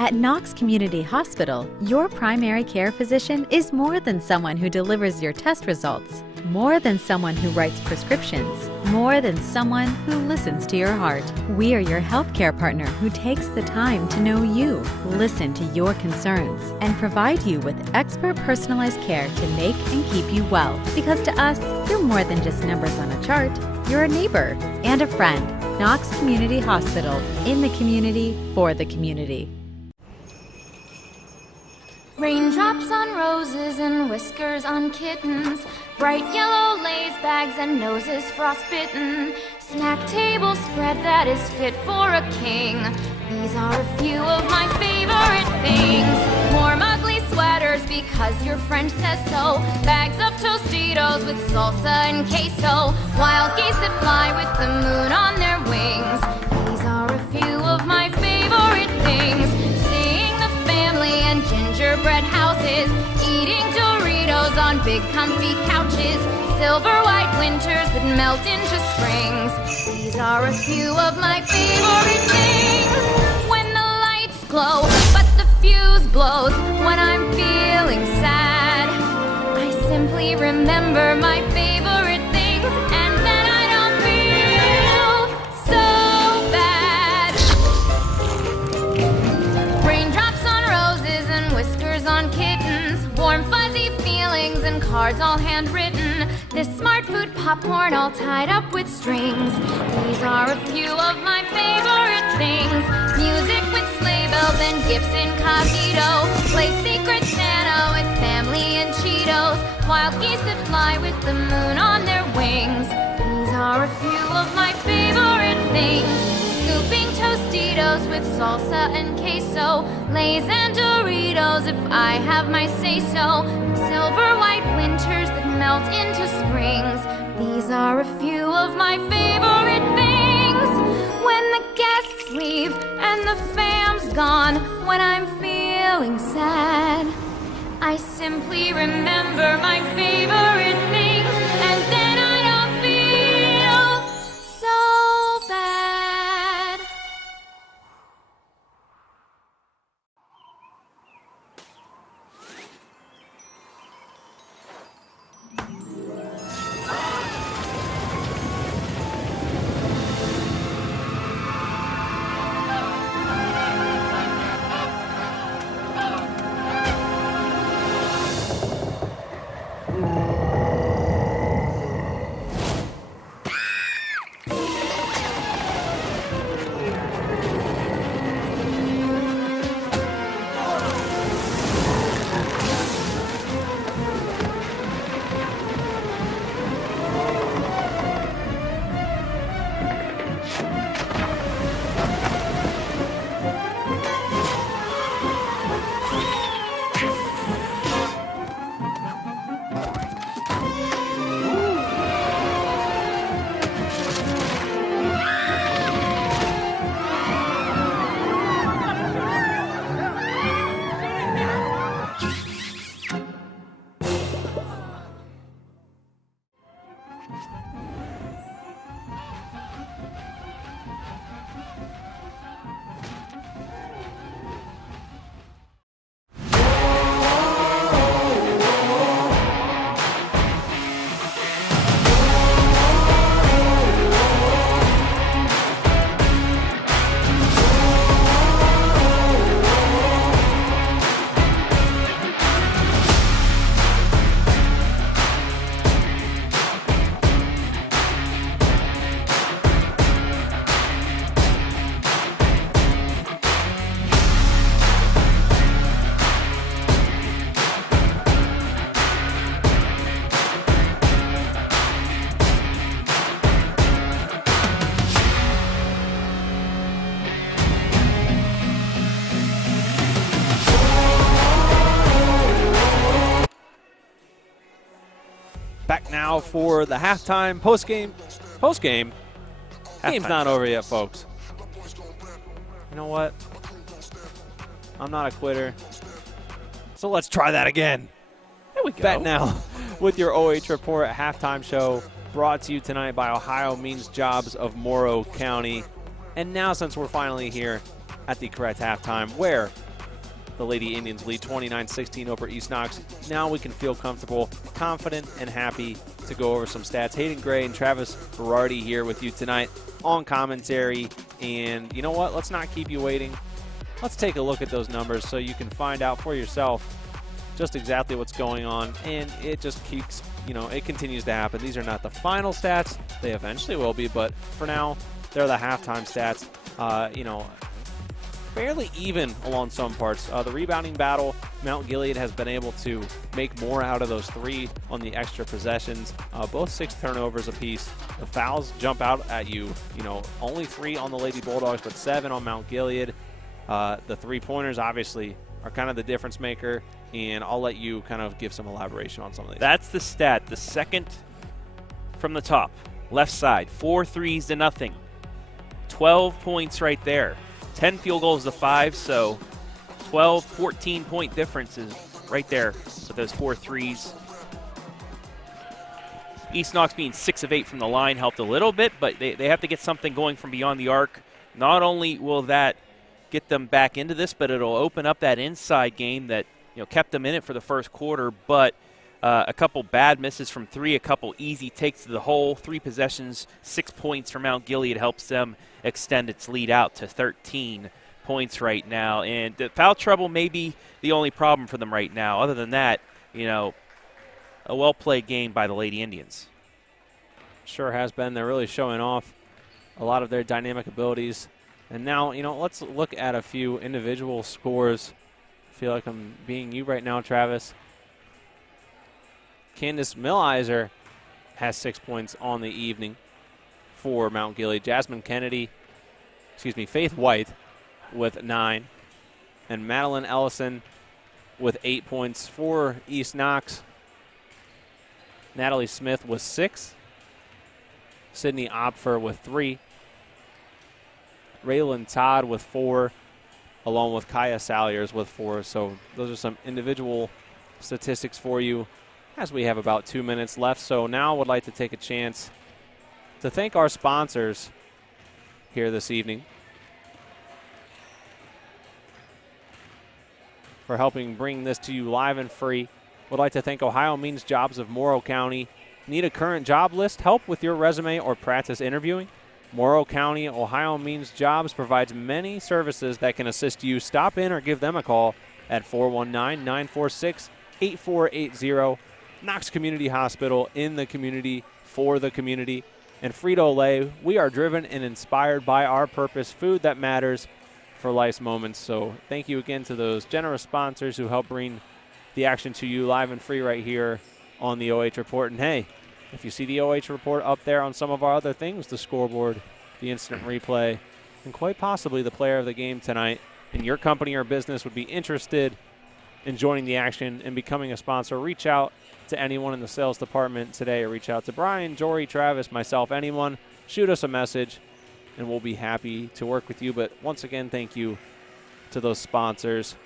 At Knox Community Hospital, your primary care physician is more than someone who delivers your test results, more than someone who writes prescriptions, more than someone who listens to your heart. We are your healthcare partner who takes the time to know you, listen to your concerns, and provide you with expert personalized care to make and keep you well. Because to us, you're more than just numbers on a chart. You're a neighbor and a friend. Knox Community Hospital, in the community, for the community. Raindrops on roses and whiskers on kittens, bright yellow Lay's bags and noses frostbitten, snack table spread that is fit for a king. These are a few of my favorite things. Warm ugly sweaters because your friend says so, bags of Tostitos with salsa and queso, wild geese that fly with the moon on their wings. These are a few of my favorite things. And gingerbread houses, eating Doritos on big comfy couches, silver white winters that melt into springs. These are a few of my favorite things. When the lights glow, but the fuse blows, when I'm feeling sad, I simply remember my favorite things, and then I don't feel so bad. Raindrops on roses and whiskers on kittens, warm fuzzy feelings and cards all handwritten, this smart food popcorn all tied up with strings. These are a few of my favorite things. Music with sleigh bells and gifts incognito, play Secret Santa with family and Cheetos, wild geese that fly with the moon on their wings. These are a few of my favorite things. Scooping Tostitos with salsa and queso, Lay's and Doritos if I have my say-so, silver white winters that melt into springs. These are a few of my favorite things. When the guests leave and the fam's gone, when I'm feeling sad, I simply remember my favorite things, and then I don't feel so bad. Back now for the halftime postgame. Game's not over yet, folks. You know what? I'm not a quitter. So let's try that again. There we go. Bet now with your OH Report halftime show brought to you tonight by Ohiomeansjobs of Morrow County. And now, since we're finally here at the correct halftime where the Lady Indians lead 29-16 over East Knox, now we can feel comfortable, confident, and happy to go over some stats. Hayden Gray and Travis Berardi here with you tonight on commentary. And you know what? Let's not keep you waiting. Let's take a look at those numbers so you can find out for yourself just exactly what's going on. And it just keeps, it continues to happen. These are not the final stats. They eventually will be, but for now, they're the halftime stats. Fairly even along some parts. The rebounding battle, Mount Gilead has been able to make more out of those 3 on the extra possessions. Both 6 turnovers apiece. The fouls jump out at you. Only 3 on the Lady Bulldogs, but 7 on Mount Gilead. The 3-pointers obviously are kind of the difference maker, and I'll let you kind of give some elaboration on some of these. That's the stat. The second from the top, left side, 4 threes to nothing. 12 points right there. 10 field goals to 5, so 12, 14-point differences right there with those 4 threes. East Knox being 6 of 8 from the line helped a little bit, but they have to get something going from beyond the arc. Not only will that get them back into this, but it'll open up that inside game that kept them in it for the first quarter, but a couple bad misses from 3, a couple easy takes to the hole, 3 possessions, 6 points for Mount Gilead helps them extend its lead out to 13 points right now. And the foul trouble may be the only problem for them right now. Other than that, a well-played game by the Lady Indians. Sure has been. They're really showing off a lot of their dynamic abilities. And now, let's look at a few individual scores. I feel like I'm being you right now, Travis. Candace Millizer has 6 points on the evening for Mount Gilead. Faith White with 9. And Madeline Ellison with 8 points for East Knox. Natalie Smith with 6. Sydney Opfer with 3. Raylan Todd with 4, along with Kaya Salyers with 4. So those are some individual statistics for you as we have about 2 minutes left. So now I would like to take a chance to thank our sponsors here this evening for helping bring this to you live and free. Would like to thank Ohiomeansjobs of Morrow County. Need a current job list? Help with your resume or practice interviewing? Morrow County Ohiomeansjobs provides many services that can assist you. Stop in or give them a call at 419-946-8480. Knox Community Hospital, in the community, for the community. And Frito Lay, we are driven and inspired by our purpose, food that matters for life's moments. So thank you again to those generous sponsors who help bring the action to you live and free right here on the OH Report. And hey, if you see the OH Report up there on some of our other things, the scoreboard, the instant replay, and quite possibly the player of the game tonight, and your company or business would be interested in joining the action and becoming a sponsor, reach out to anyone in the sales department today, or reach out to Brian, Jory, Travis, myself, anyone. Shoot us a message, and we'll be happy to work with you. But once again, thank you to those sponsors.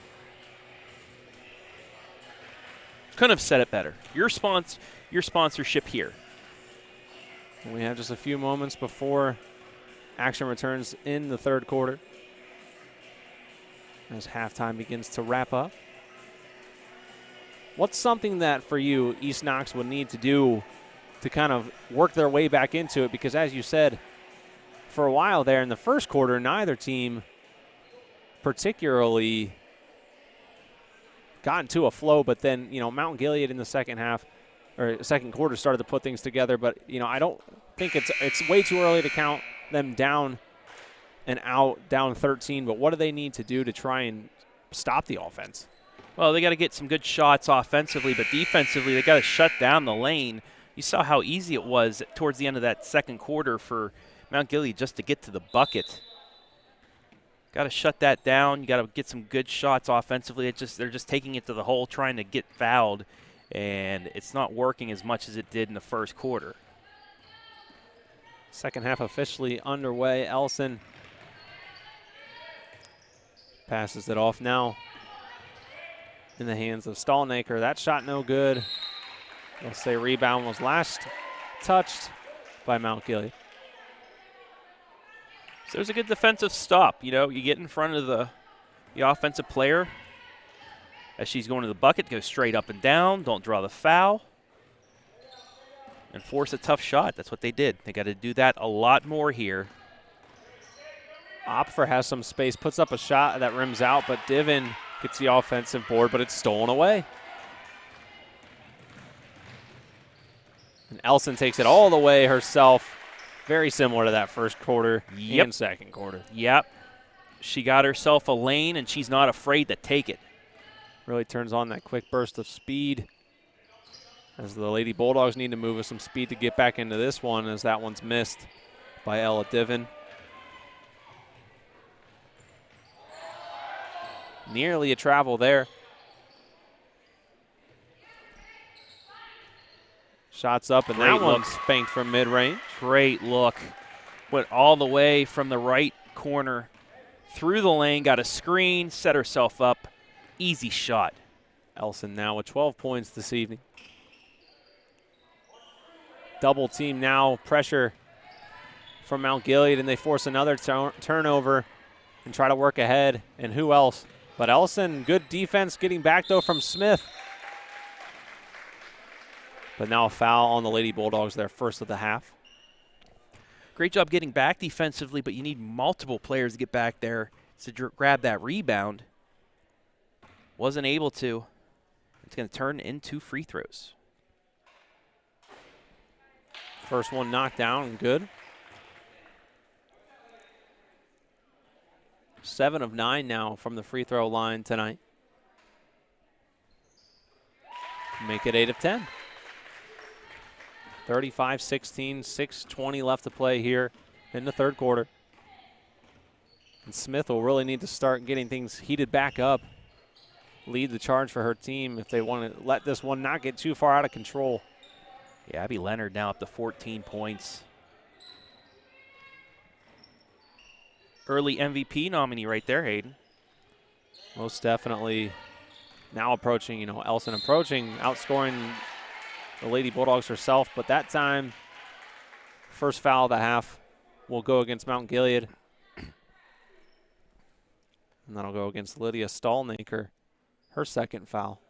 Couldn't have said it better. Your sponsorship here. And we have just a few moments before action returns in the third quarter, as halftime begins to wrap up. What's something that, for you, East Knox would need to do to kind of work their way back into it? Because, as you said, for a while there in the first quarter, neither team particularly got into a flow. But then, Mount Gilead in the second quarter started to put things together. But, I don't think it's way too early to count them down and out, down 13. But what do they need to do to try and stop the offense? Well, they got to get some good shots offensively, but defensively they got to shut down the lane. You saw how easy it was towards the end of that second quarter for Mount Gilead just to get to the bucket. Got to shut that down. You got to get some good shots offensively. They're just taking it to the hole, trying to get fouled, and it's not working as much as it did in the first quarter. Second half officially underway. Elson passes it off now in the hands of Stallnaker. That shot no good. They'll say rebound was last touched by Mount Gilead. So there's a good defensive stop. You know, you get in front of the offensive player as she's going to the bucket, go straight up and down, don't draw the foul, and force a tough shot. That's what they did. They got to do that a lot more here. Opfer has some space, puts up a shot that rims out, but Divin gets the offensive board, but it's stolen away. And Elson takes it all the way herself. Very similar to that first quarter and second quarter. Yep. She got herself a lane, and she's not afraid to take it. Really turns on that quick burst of speed as the Lady Bulldogs need to move with some speed to get back into this one, as that one's missed by Ella Divin. Nearly a travel there. Shots up, and that one's spanked from mid-range. Great look. Went all the way from the right corner through the lane, got a screen, set herself up. Easy shot. Elson now with 12 points this evening. Double team now, pressure from Mount Gilead, and they force another turnover and try to work ahead. And who else but Elson? Good defense getting back, though, from Smith. But now a foul on the Lady Bulldogs, their first of the half. Great job getting back defensively, but you need multiple players to get back there to grab that rebound. Wasn't able to. It's going to turn into free throws. First one knocked down and good. 7 of 9 now from the free throw line tonight. Make it 8 of 10. 35-16, 6:20 left to play here in the third quarter. And Smith will really need to start getting things heated back up, lead the charge for her team if they want to let this one not get too far out of control. Yeah, Abby Leonard now up to 14 points. Early MVP nominee right there, Hayden. Most definitely now approaching, Elson approaching, outscoring the Lady Bulldogs herself, but that time, first foul of the half will go against Mount Gilead. And that'll go against Lydia Stallnaker, her second foul.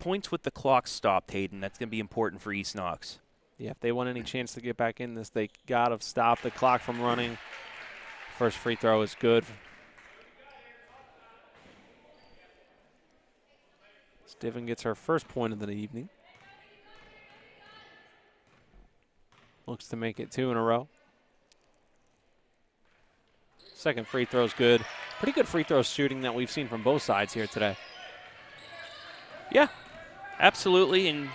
Points with the clock stopped, Hayden. That's going to be important for East Knox. Yeah, if they want any chance to get back in this, they got to stop the clock from running. First free throw is good. Stiven gets her first point of the evening. Looks to make it 2 in a row. Second free throw is good. Pretty good free throw shooting that we've seen from both sides here today. Yeah, absolutely. And,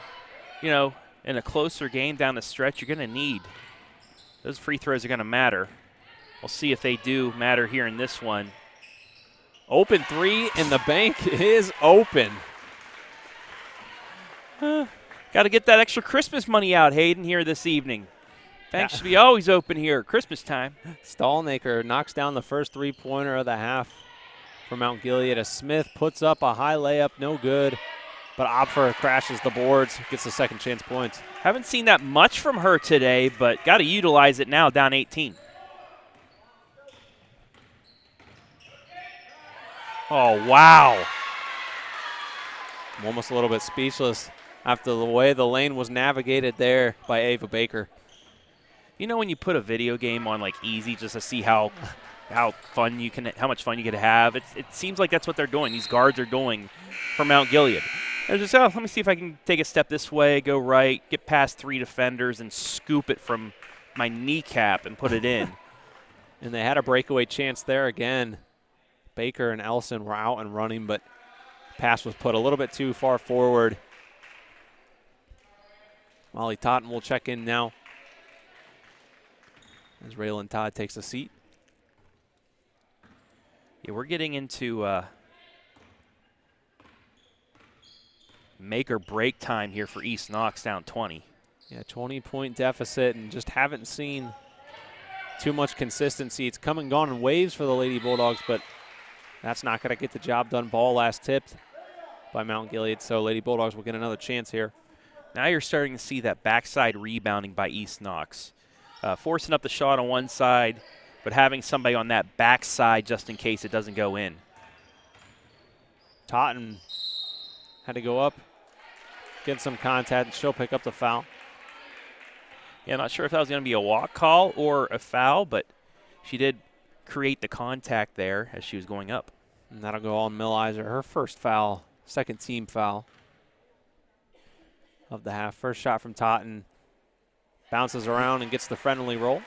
in a closer game down the stretch, you're going to need those free throws are going to matter. We'll see if they do matter here in this one. Open three, and the bank is open. Got to get that extra Christmas money out, Hayden, here this evening. Banks should be always open here at Christmas time. Stallnaker knocks down the first three-pointer of the half for Mount Gilead. As Smith puts up a high layup, no good. But Opfer crashes the boards, gets the second chance points. Haven't seen that much from her today, but got to utilize it now, down 18. Oh, wow. I'm almost a little bit speechless after the way the lane was navigated there by Ava Baker. You know when you put a video game on like easy just to see how much fun you can have? It seems like that's what they're doing. These guards are doing for Mount Gilead. They're just, let me see if I can take a step this way, go right, get past 3 defenders, and scoop it from my kneecap and put it in. And they had a breakaway chance there again. Baker and Elson were out and running, but pass was put a little bit too far forward. Molly Totten will check in now as Raylan Todd takes a seat. Yeah, we're getting into make or break time here for East Knox down 20. Yeah, 20-point deficit, and just haven't seen too much consistency. It's come and gone in waves for the Lady Bulldogs, but that's not going to get the job done. Ball last tipped by Mount Gilead, so Lady Bulldogs will get another chance here. Now you're starting to see that backside rebounding by East Knox. Forcing up the shot on one side, but having somebody on that backside just in case it doesn't go in. Totten had to go up, get some contact, and she'll pick up the foul. Yeah, not sure if that was going to be a walk call or a foul, but she did create the contact there as she was going up. And that'll go on Millizer. Her first foul, second team foul of the half. First shot from Totten. Bounces around and gets the friendly roll.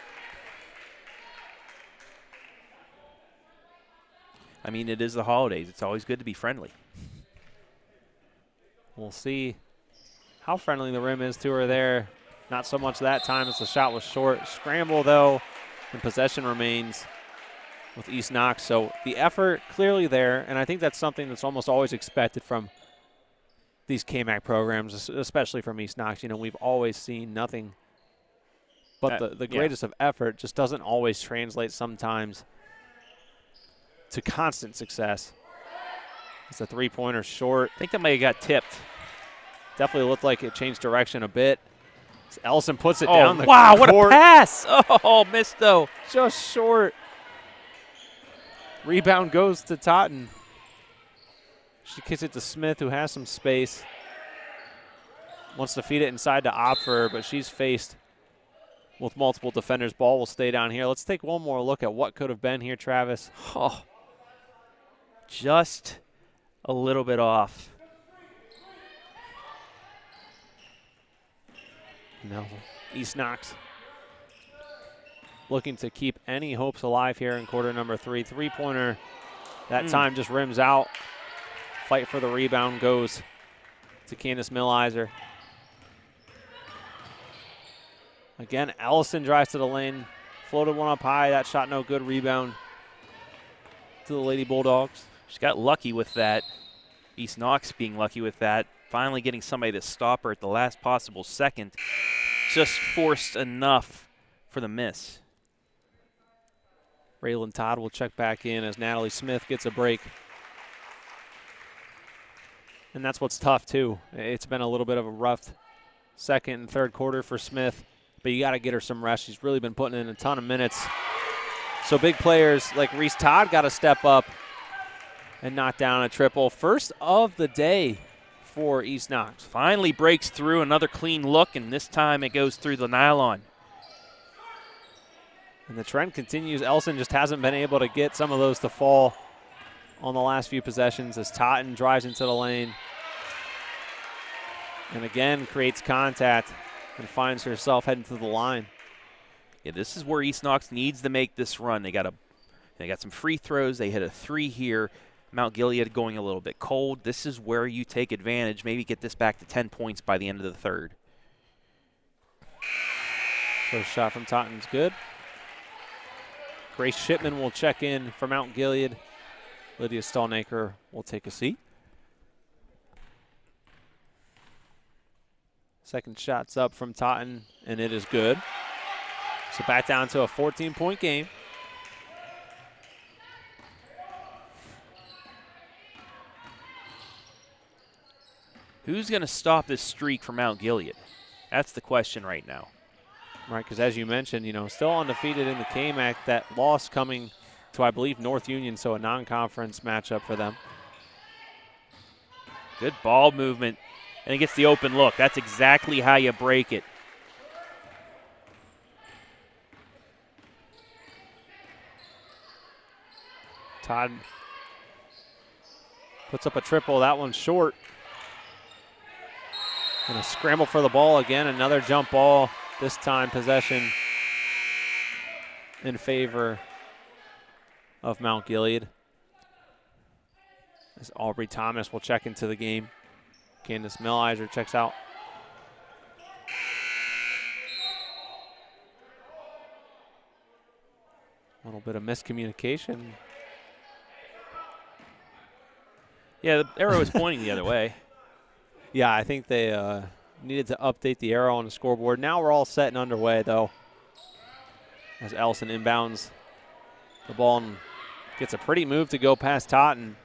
I mean, it is the holidays. It's always good to be friendly. We'll see how friendly the rim is to her there. Not so much that time as the shot was short. Scramble, though, and possession remains with East Knox. So the effort clearly there, and I think that's something that's almost always expected from these KMAC programs, especially from East Knox. You know, we've always seen nothing but the greatest of effort just doesn't always translate sometimes to constant success. It's a three-pointer short. I think that may have got tipped. Definitely looked like it changed direction a bit. Ellison puts it down the wow, court. what a pass. Oh, missed though. Just short. Rebound goes to Totten. She kicks it to Smith, who has some space. Wants to feed it inside to Opfer, but she's faced with multiple defenders. Ball will stay down here. Let's take one more look at what could have been here, Travis. Oh, just a little bit off. No, East Knox looking to keep any hopes alive here in quarter number 3. Three-pointer that time just rims out. Fight for the rebound goes to Candace Millizer. Again, Ellison drives to the lane. Floated one up high. That shot no good. Rebound to the Lady Bulldogs. She got lucky with that. East Knox being lucky with that. Finally getting somebody to stop her at the last possible second. Just forced enough for the miss. Raylan Todd will check back in as Natalie Smith gets a break. And that's what's tough, too. It's been a little bit of a rough second and third quarter for Smith, but you got to get her some rest. She's really been putting in a ton of minutes. So big players like Reese Todd got to step up and knock down a triple. First of the day for East Knox. Finally breaks through, another clean look, and this time it goes through the nylon. And the trend continues. Ellison just hasn't been able to get some of those to fall on the last few possessions as Totten drives into the lane. And again creates contact and finds herself heading to the line. Yeah, this is where East Knox needs to make this run. They got some free throws. They hit a 3 here. Mount Gilead going a little bit cold. This is where you take advantage, maybe get this back to 10 points by the end of the third. First shot from Totten's good. Grace Shipman will check in for Mount Gilead. Lydia Stallnaker will take a seat. Second shot's up from Totten, and it is good. So back down to a 14-point game. Who's going to stop this streak for Mount Gilead? That's the question right now. Right, because as you mentioned, you know, still undefeated in the KMAC. That loss coming to, I believe, North Union, so a non-conference matchup for them. Good ball movement, and it gets the open look. That's exactly how you break it. Todd puts up a triple. That one's short. And a scramble for the ball again. Another jump ball. This time possession in favor of Mount Gilead. As Aubrey Thomas will check into the game. Candace Millizer checks out. A little bit of miscommunication. Yeah, the arrow is pointing the other way. Yeah, I think they needed to update the arrow on the scoreboard. Now we're all set and underway, though. As Ellison inbounds the ball and gets a pretty move to go past Totten.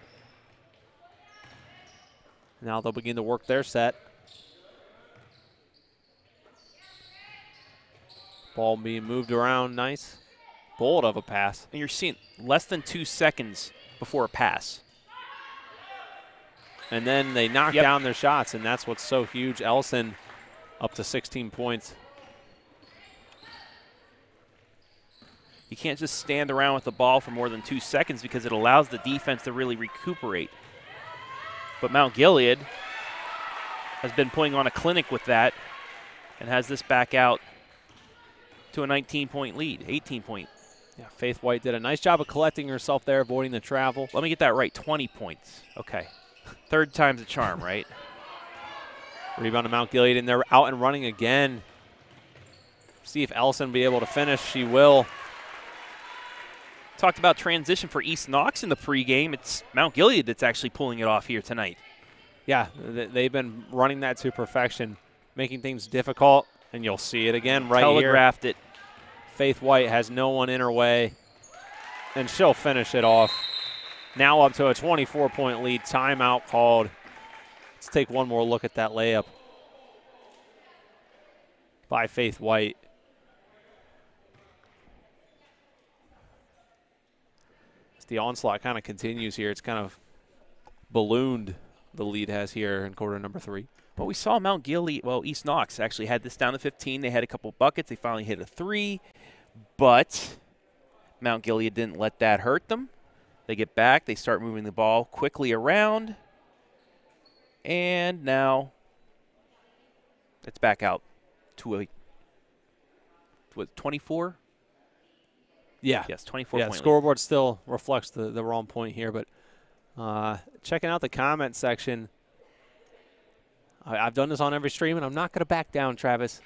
Now they'll begin to work their set. Ball being moved around, nice. Bold of a pass. And you're seeing less than 2 seconds before a pass. And then they knock down their shots, and that's what's so huge. Ellison up to 16 points. You can't just stand around with the ball for more than 2 seconds because it allows the defense to really recuperate. But Mount Gilead has been putting on a clinic with that and has this back out to a 19-point lead, 18-point. Yeah, Faith White did a nice job of collecting herself there, avoiding the travel. Let me get that right, 20 points. Okay. Third time's a charm, right? Rebound to Mount Gilead, and they're out and running again. See if Ellison will be able to finish. She will. Talked about transition for East Knox in the pregame. It's Mount Gilead that's actually pulling it off here tonight. Yeah, they've been running that to perfection, making things difficult, and you'll see it again right here. Telegraphed it. Faith White has no one in her way, and she'll finish it off. Now up to a 24-point lead. Timeout called. Let's take one more look at that layup by Faith White. As the onslaught kind of continues here, it's kind of ballooned, the lead has here in quarter number 3. Well, we saw Mount Gilead, well, East Knox actually had this down to 15. They had a couple buckets. They finally hit a 3, but Mount Gilead didn't let that hurt them. They get back. They start moving the ball quickly around. And now it's back out to a 24? Yeah. Yes, 24 Yeah, point scoreboard still reflects the wrong point here, but checking out the comment section, I've done this on every stream, and I'm not going to back down, Travis.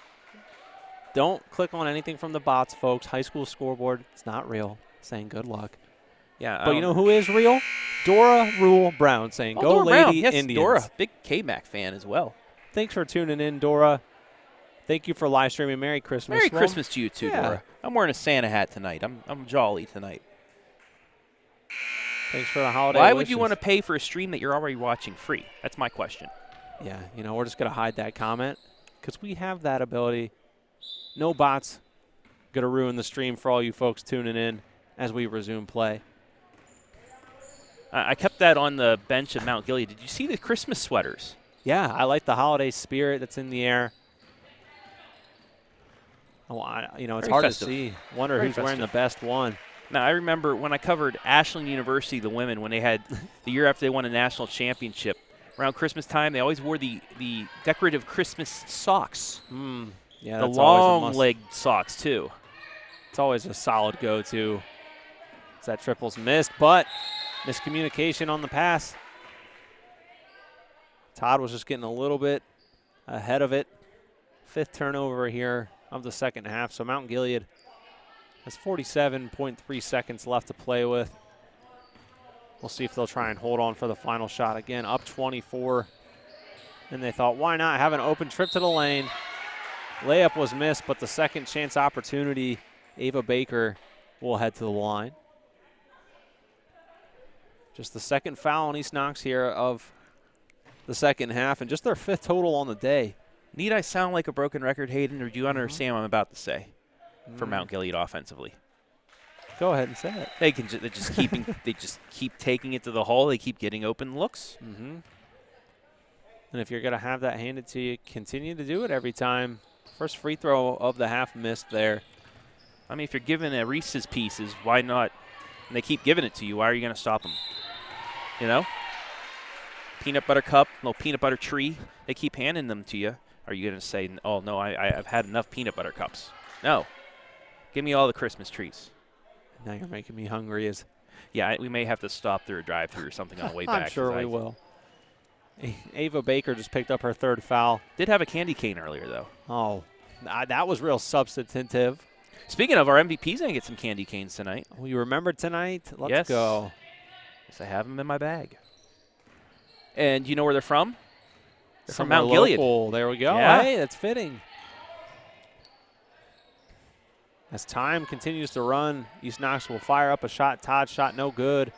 Don't click on anything from the bots, folks. High school scoreboard, it's not real. Saying good luck. Yeah, but you know who is real? Dora Rule Brown saying, go Dora Lady Brown. Yes, Indians. Dora, big KMAC fan as well. Thanks for tuning in, Dora. Thank you for live streaming. Merry Christmas. Merry Christmas to you too, yeah. Dora. I'm wearing a Santa hat tonight. I'm jolly tonight. Thanks for the holiday Why wishes. would you want to pay for a stream that you're already watching free? That's my question. Yeah, you know, we're just going to hide that comment because we have that ability. No bots going to ruin the stream for all you folks tuning in as we resume play. I kept that on the bench at Mount Gilead. Did you see the Christmas sweaters? Yeah, I like the holiday spirit that's in the air. You know, it's Very hard festive. to see. Wonder Very who's wearing the festive. best one. Now, I remember when I covered Ashland University, the women, when they had the year after they won a national championship, around Christmas time, they always wore the decorative Christmas socks. Yeah, the that's always a must. long-legged socks, too. It's always a solid go-to. That triple's missed, but miscommunication on the pass. Todd was just getting a little bit ahead of it. 5th turnover here of the second half. So Mount Gilead has 47.3 seconds left to play with. We'll see if they'll try and hold on for the final shot. Again, up 24. And they thought, why not have an open trip to the lane? Layup was missed, but the second chance opportunity, Ava Baker will head to the line. Just the second foul on East Knox here of the second half, and just their 5th total on the day. Need I sound like a broken record, Hayden, or do you understand what I'm about to say for Mount Gilead offensively? Go ahead and say it. They can they just keep taking it to the hole. They keep getting open looks. And if you're going to have that handed to you, continue to do it every time. First free throw of the half missed there. I mean, if you're given a Reese's Pieces, why not? And they keep giving it to you. Why are you going to stop them? You know? Peanut butter cup, little peanut butter tree. They keep handing them to you. Are you going to say, oh, no, I've had enough peanut butter cups? No. Give me all the Christmas trees. Now you're making me hungry. Yeah, we may have to stop through a drive-through or something on the way back. I'm sure we will. Ava Baker just picked up her 3rd foul. Did have a candy cane earlier, though. Oh, that was real substantive. Speaking of, our MVP's going to get some candy canes tonight. Oh, you remember tonight? Let's Yes. go. Yes, I have them in my bag. And you know where they're from? from Mount Gilead. Local. There we go. Yeah. Hey, that's fitting. As time continues to run, East Knox will fire up a shot. Todd's shot no good.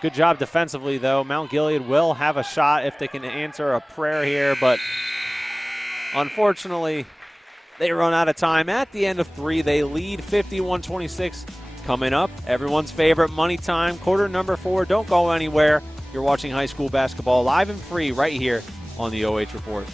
Good job defensively, though. Mount Gilead will have a shot if they can answer a prayer here, but unfortunately, they run out of time. At the end of 3, they lead 51-26. Coming up, everyone's favorite money time, quarter number 4. Don't go anywhere. You're watching high school basketball live and free right here on the OH Report.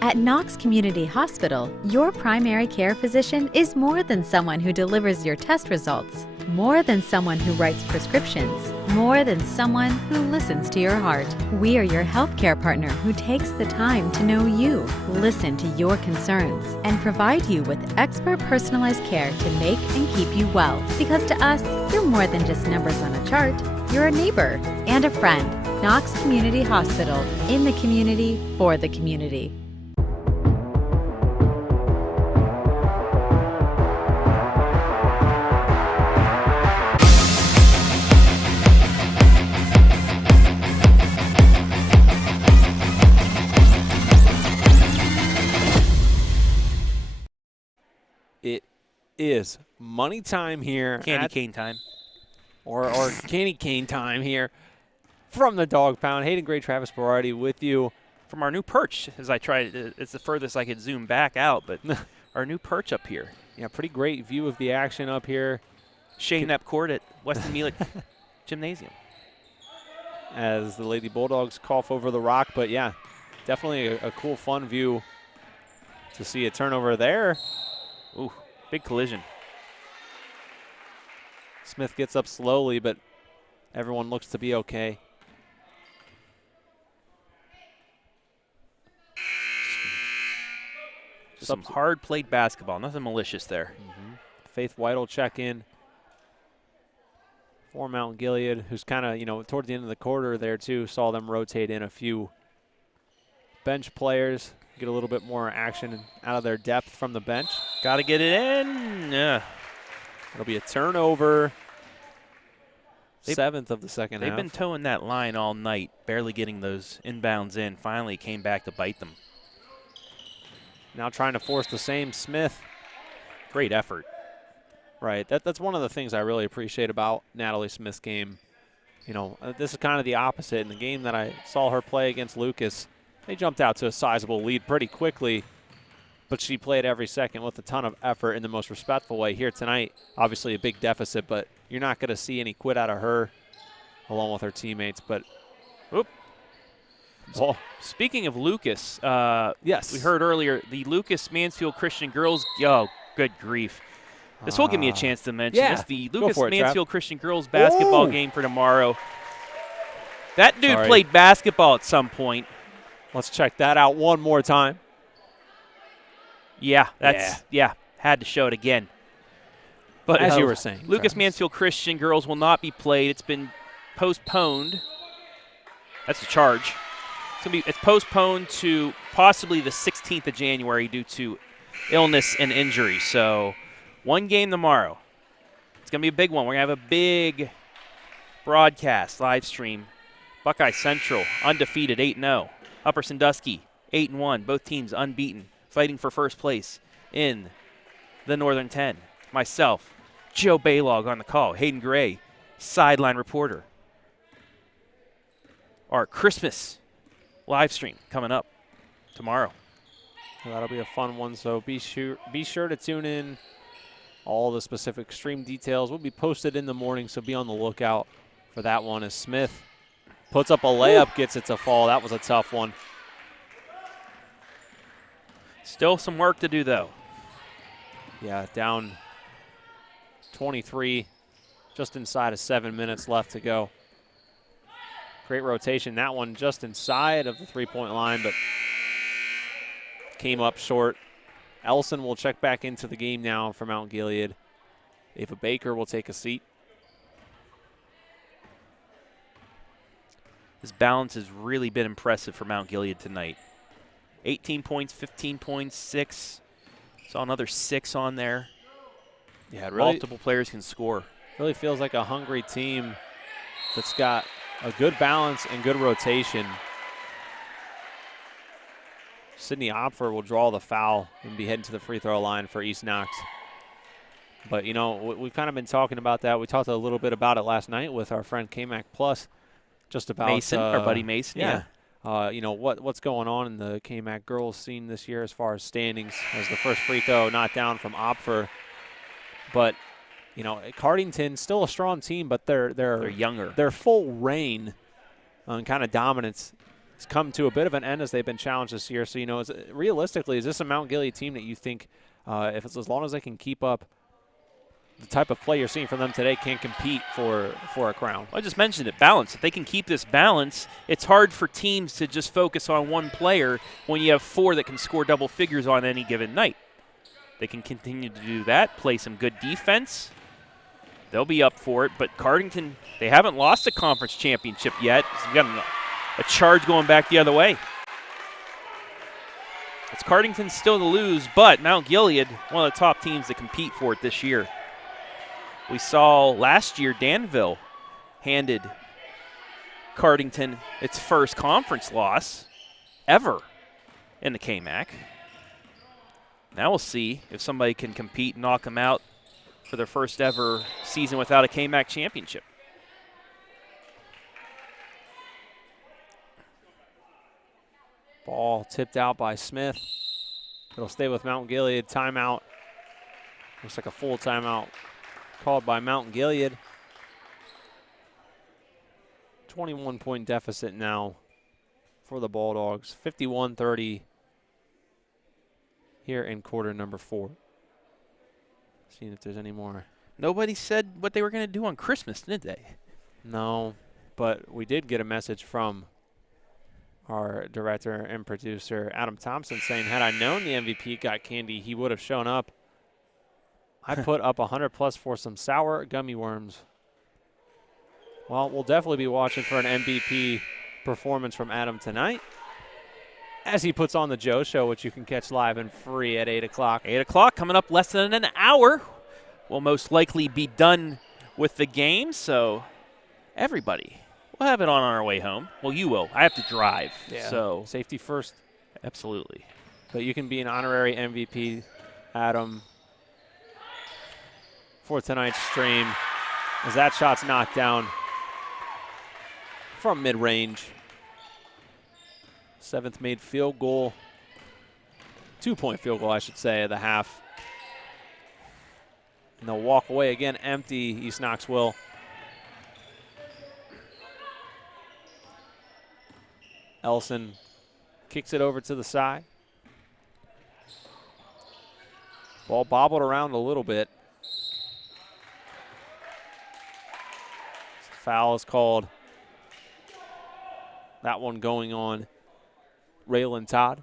At Knox Community Hospital, your primary care physician is more than someone who delivers your test results, more than someone who writes prescriptions, more than someone who listens to your heart. We are your healthcare partner who takes the time to know you, listen to your concerns, and provide you with expert personalized care to make and keep you well. Because to us, you're more than just numbers on a chart. You're a neighbor and a friend. Knox Community Hospital, in the community, for the community. It is money time here. Candy cane time. Or candy cane time here from the Dog Pound. Hayden Gray, Travis Berardi with you. From our new perch, as I tried, it's the furthest I could zoom back out, but our new perch up here. Yeah, pretty great view of the action up here. Shane Knapp Court at Weston Mealy Gymnasium. As the Lady Bulldogs cough over the rock, but yeah, definitely a cool, fun view to see a turnover there. Ooh, big collision. Smith gets up slowly, but everyone looks to be okay. Some hard played basketball, nothing malicious there. Faith White will check in for Mount Gilead, who's kind of, toward the end of the quarter there too, saw them rotate in a few bench players, get a little bit more action out of their depth from the bench. Got to get it in. Yeah. It'll be a turnover. 7th of the second half. They've been towing that line all night, barely getting those inbounds in. Finally came back to bite them. Now trying to force the same. Smith. Great effort. Right. That's one of the things I really appreciate about Natalie Smith's game. This is kind of the opposite. In the game that I saw her play against Lucas, they jumped out to a sizable lead pretty quickly, but she played every second with a ton of effort in the most respectful way. Here tonight, obviously a big deficit, but you're not going to see any quit out of her along with her teammates. But well, speaking of Lucas, yes, we heard earlier the Lucas Mansfield Christian girls. Oh, good grief! This will give me a chance to mention this. The Lucas Mansfield Christian girls basketball game for tomorrow. That dude played basketball at some point. Let's check that out one more time. Yeah, had to show it again. But as you were saying, Lucas Mansfield Christian girls will not be played. It's been postponed. That's a charge. It's postponed to possibly the 16th of January due to illness and injury. So one game tomorrow. It's going to be a big one. We're going to have a big broadcast, live stream. Buckeye Central, undefeated, 8-0. Upper Sandusky, 8-1. Both teams unbeaten, fighting for first place in the Northern 10. Myself, Joe Baylog on the call. Hayden Gray, sideline reporter. Our Christmas live stream coming up tomorrow. Well, that'll be a fun one, so be sure to tune in. All the specific stream details will be posted in the morning, so be on the lookout for that one as Smith puts up a layup, gets it to fall. That was a tough one. Still some work to do, though. Yeah, down 23, just inside of 7 minutes left to go. Great rotation. That one just inside of the three-point line, but came up short. Ellison will check back into the game now for Mount Gilead. Ava Baker will take a seat. His balance has really been impressive for Mount Gilead tonight. 18 points, 15 points, 6. Saw another 6 on there. Yeah, it really, Multiple players can score. really feels like a hungry team that's got a good balance and good rotation. Sydney Opfer will draw the foul and be heading to the free throw line for East Knox. But, you know, we've kind of been talking about that. We talked a little bit about it last night with our friend KMAC Plus, just about Mason, our buddy Mason. Yeah. You know, what's going on in the KMAC girls scene this year as far as standings, as the first free throw not down from Opfer. But, you know, Cardington, still a strong team, but they're younger. Their full reign on kind of dominance has come to a bit of an end as they've been challenged this year. So, you know, realistically, is this a Mount Gilead team that you think, if it's as long as they can keep up the type of play you're seeing from them today, can compete for a crown? Well, I just mentioned it, balance. If they can keep this balance, it's hard for teams to just focus on one player when you have 4 that can score double figures on any given night. They can continue to do that, play some good defense. They'll be up for it. But Cardington, they haven't lost a conference championship yet. So you got a charge going back the other way. It's Cardington still to lose, but Mount Gilead, one of the top teams that compete for it this year. We saw last year Danville handed Cardington its first conference loss ever in the KMAC. Now we'll see if somebody can compete and knock them out for their first ever season without a KMAC championship. Ball tipped out by Smith. It'll stay with Mount Gilead. Timeout. Looks like a full timeout called by Mount Gilead. 21-point deficit now for the Bulldogs. 51-30 here in quarter number 4. Seeing if there's any more. Nobody said what they were going to do on Christmas, did they? No, but we did get a message from our director and producer, Adam Thompson, saying, had I known the MVP got candy, he would have shown up. I put up 100+ for some sour gummy worms. Well, we'll definitely be watching for an MVP performance from Adam tonight as he puts on the Joe Show, which you can catch live and free at 8 o'clock. 8 o'clock, coming up less than an hour. We'll most likely be done with the game, so everybody, we'll have it on our way home. Well, you will. I have to drive. Yeah, so safety first. Absolutely. But you can be an honorary MVP, Adam, for tonight's stream, as that shot's knocked down from mid-range. 7th made field goal, 2-point field goal, I should say, of the half. And they'll walk away again empty, East Knox will. Elson kicks it over to the side. Ball bobbled around a little bit. Foul is called. That one going on Raylan Todd.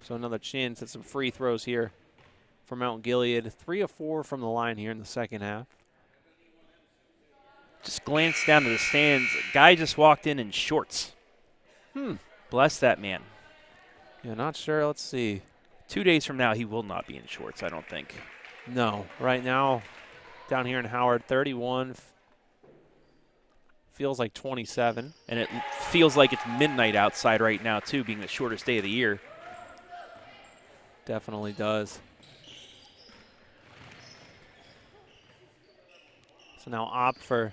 So another chance at some free throws here for Mount Gilead. 3 of 4 from the line here in the second half. Just glance down to the stands. A guy just walked in shorts. Bless that man. Yeah, not sure. Let's see. 2 days from now, he will not be in shorts, I don't think. No. Right now, down here in Howard, 31. Feels like 27. And it feels like it's midnight outside right now, too, being the shortest day of the year. Definitely does. So now Opfer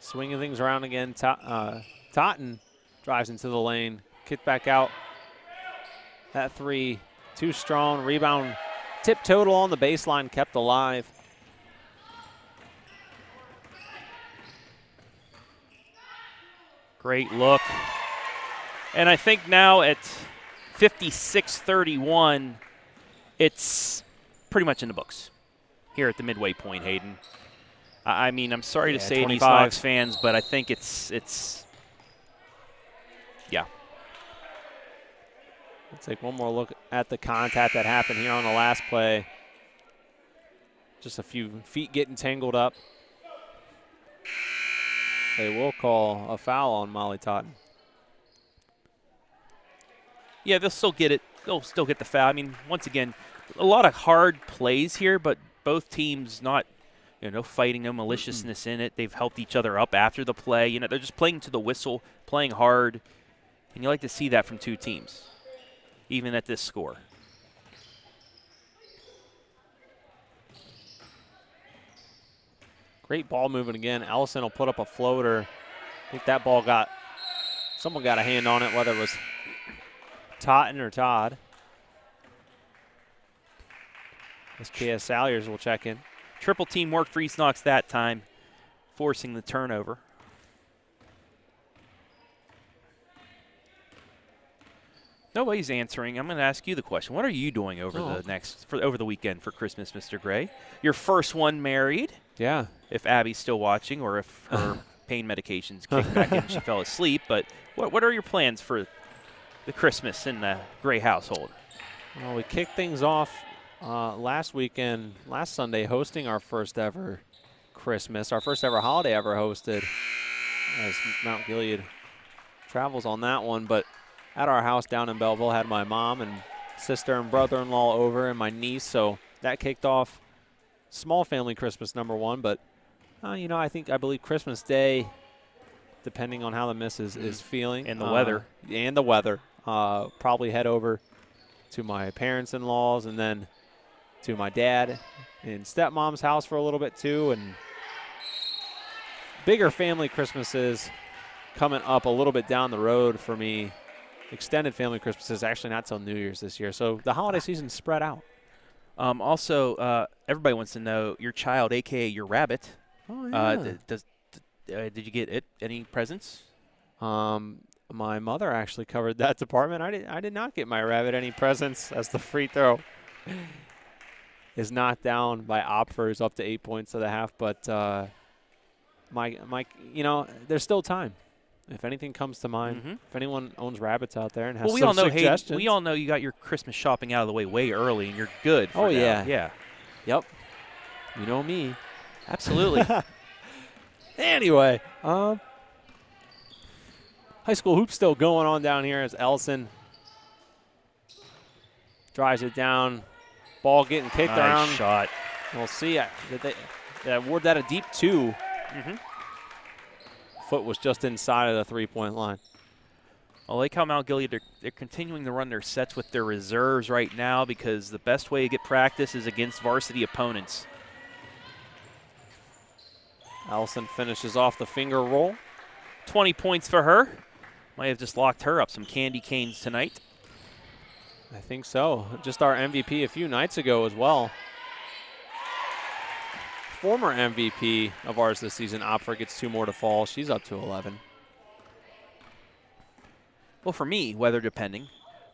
swinging things around again. Totten drives into the lane. Kick back out. That 3, too strong. Rebound tip total on the baseline, kept alive. Great look. And I think now at 56-31, it's pretty much in the books here at the midway point, Hayden. I mean, I'm sorry to say it, East Knox fans, but I think it's yeah. Let's take one more look at the contact that happened here on the last play. Just a few feet getting tangled up. They will call a foul on Molly Totten. Yeah, they'll still get it. They'll still get the foul. I mean, once again, a lot of hard plays here, but both teams not, no fighting, no maliciousness in it. They've helped each other up after the play. They're just playing to the whistle, playing hard, and you like to see that from two teams, even at this score. Great ball moving again. Ellison will put up a floater. I think that ball someone got a hand on it, whether it was Totten or Todd. SKS Salyers will check in. Triple team work for East Knox that time, forcing the turnover. Nobody's answering. I'm going to ask you the question. What are you doing over over the weekend for Christmas, Mr. Gray? Your first one married. Yeah. If Abby's still watching, or if her pain medications kicked back in and she fell asleep. But what are your plans for the Christmas in the Gray household? Well, we kicked things off last Sunday, hosting our first ever Christmas, our first ever holiday ever hosted, as Mount Gilead travels on that one. But at our house down in Belleville, had my mom and sister and brother-in-law over and my niece, so that kicked off small family Christmas #1. But I believe Christmas Day, depending on how the missus is feeling and the weather, probably head over to my parents-in-laws and then to my dad and stepmom's house for a little bit too. And bigger family Christmases coming up a little bit down the road for me. Extended family Christmases actually not till New Year's this year. So the holiday season's spread out. Also, everybody wants to know your child, a.k.a. your rabbit. Oh, yeah. Did you get any presents? My mother actually covered that department. I did not get my rabbit any presents, as the free throw is knocked down by Opfers up to 8 points to the half. But there's still time. If anything comes to mind, if anyone owns rabbits out there and has some suggestions. Hayden, we all know you got your Christmas shopping out of the way early, and you're good for now. Yeah. Yep. You know me. Absolutely. Anyway, high school hoops still going on down here as Ellison drives it down. Ball getting kicked around. Nice shot. We'll see. They award that a deep 2. Foot was just inside of the 3-point line. I like how Mount Gilead, they're continuing to run their sets with their reserves right now, because the best way to get practice is against varsity opponents. Ellison finishes off the finger roll. 20 points for her. Might have just locked her up some candy canes tonight. I think so. Just our MVP a few nights ago as well. Former MVP of ours this season, Opfer, gets 2 more to fall. She's up to 11. Well, for me, weather depending,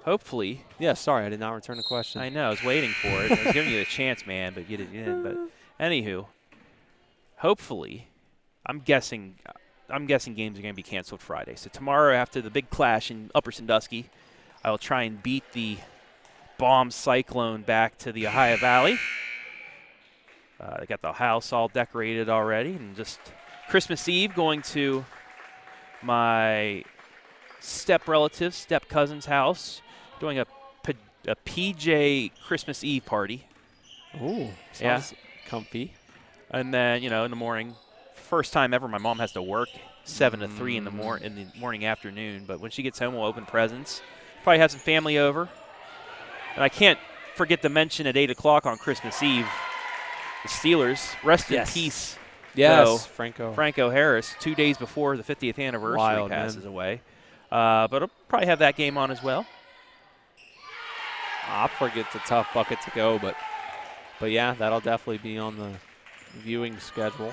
hopefully. Yeah, sorry, I did not return the question. I know, I was waiting for it. I was giving you a chance, man, but you didn't. But anywho, hopefully, I'm guessing games are going to be canceled Friday. So tomorrow, after the big clash in Upper Sandusky, I will try and beat the bomb cyclone back to the Ohio Valley. They got the house all decorated already, and just Christmas Eve going to my step cousin's house, doing a PJ Christmas Eve party. Ooh, sounds comfy. And then, in the morning, first time ever my mom has to work 7 to 3 in the morning afternoon. But when she gets home, we'll open presents. Probably have some family over. And I can't forget to mention at 8 o'clock on Christmas Eve, the Steelers, rest in peace. Yes, Franco Harris, 2 days before the 50th anniversary passes away. But I'll probably have that game on as well. Opfer gets a tough bucket to go, but yeah, that'll definitely be on the viewing schedule.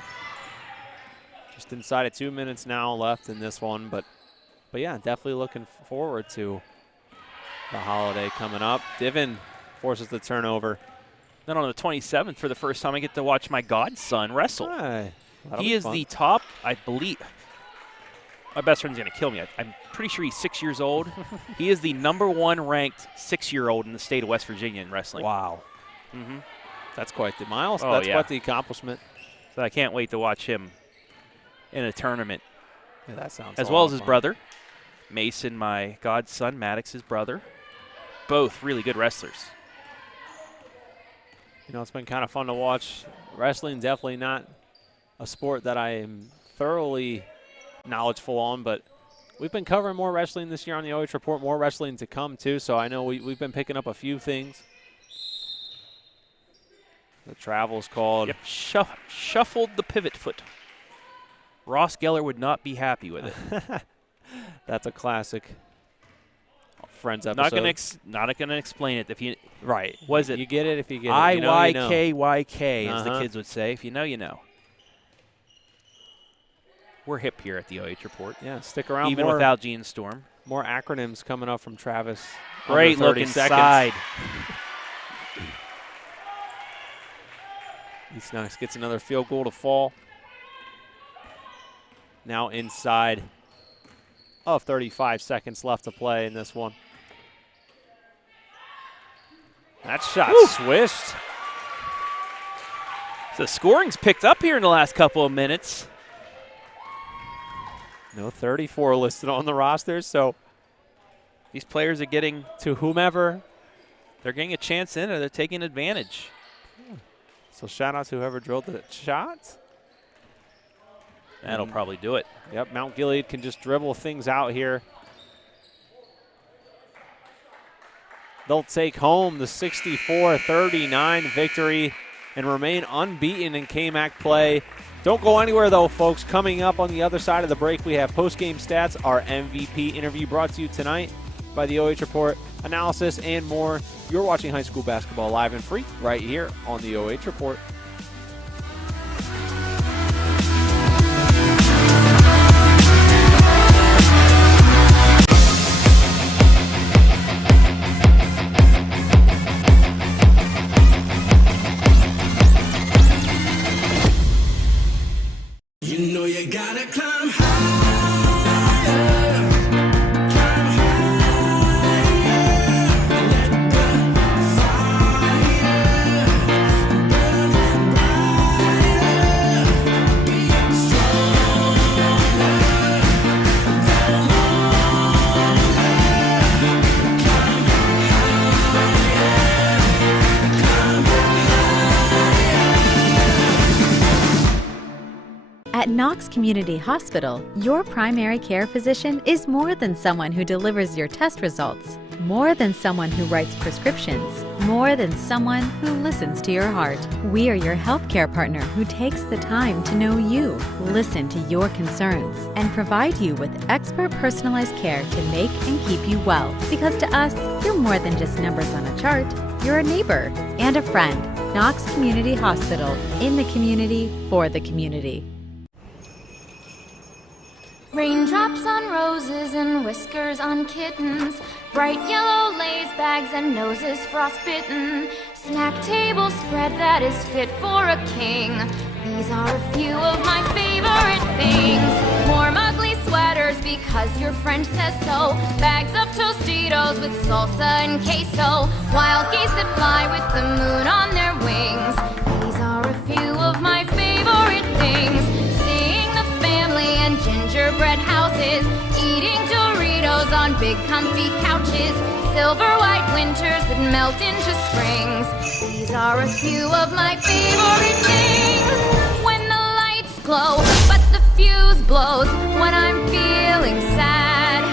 Just inside of 2 minutes now left in this one, but yeah, definitely looking forward to the holiday coming up. Divin forces the turnover. Then on the 27th, for the first time, I get to watch my godson wrestle. Hi. He is the top, I believe. My best friend's going to kill me. I'm pretty sure he's 6 years old. He is the #1 ranked 6-year-old in the state of West Virginia in wrestling. Wow. That's quite the milestone. Oh, That's yeah. quite the accomplishment. So I can't wait to watch him in a tournament Yeah, that sounds as a well lot as of his fun. brother. Mason, my godson, Maddox's brother. Both really good wrestlers. You know, it's been kind of fun to watch. Wrestling definitely not a sport that I am thoroughly knowledgeable on, but we've been covering more wrestling this year on the OH Report, more wrestling to come too, so I know we've been picking up a few things. The travel's called. Yep, shuffled the pivot foot. Ross Geller would not be happy with it. That's a classic Friends episode. Not gonna explain it. If you right. Was it You get it if you get it. You know, IYKYK, as the Uh-huh. kids would say. If you know, you know. We're hip here at the OH Report. Yeah, stick around. Even without Gene Storm. more acronyms coming up from Travis. Great Under 30 looking seconds. side. East Knox gets another field goal to fall. Now inside of 35 seconds left to play in this one. That shot swished. So the scoring's picked up here in the last couple of minutes. No 34 listed on the roster, so These players are getting, to whomever. they're getting a chance in, or they're taking advantage. So shout out to whoever drilled the shot. That'll probably do it. Yep, Mount Gilead can just dribble things out here. They'll take home the 64-39 victory and remain unbeaten in KMAC play. Don't go anywhere, though, folks. Coming up on the other side of the break, we have post-game stats, our MVP interview brought to you tonight by the OH Report, analysis, and more. You're watching high school basketball live and free right here on the OH Report. You know you gotta climb higher, climb higher, let the fire burn brighter, be stronger, go longer, climb At Knox Community Hospital, your primary care physician is more than someone who delivers your test results, more than someone who writes prescriptions, more than someone who listens to your heart. We are your healthcare partner who takes the time to know you, listen to your concerns, and provide you with expert personalized care to make and keep you well. Because to us, you're more than just numbers on a chart. You're a neighbor and a friend. Knox Community Hospital, in the community, for the community. Raindrops on roses and whiskers on kittens, bright yellow Lay's bags and noses frostbitten, snack table spread that is fit for a king. These are a few of my favorite things. Warm ugly sweaters because your friend says so, bags of Tostitos with salsa and queso, wild geese that fly with the moon on their wings. These are a few of my favorite things. Seeing the family and gingerbread houses, eating Doritos on big comfy couches, silver white winters that melt into springs. These are a few of my favorite things. When the lights glow, but the fuse blows. When I'm feeling sad,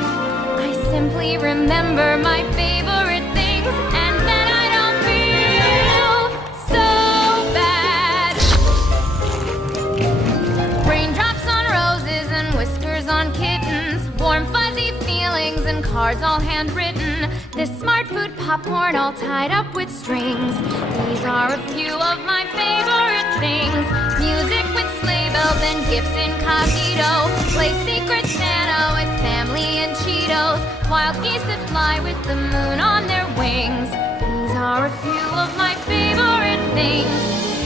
I simply remember my favorite things, and then I don't feel so bad. Raindrops on roses and whiskers on kittens, warm fuzzy feelings and cards all handwritten, this smart food popcorn all tied up with strings. These are a few of my favorite things. Music with sleigh bells and gifts incognito, play Secret Santa with family and Cheetos, wild geese that fly with the moon on their wings. These are a few of my favorite things.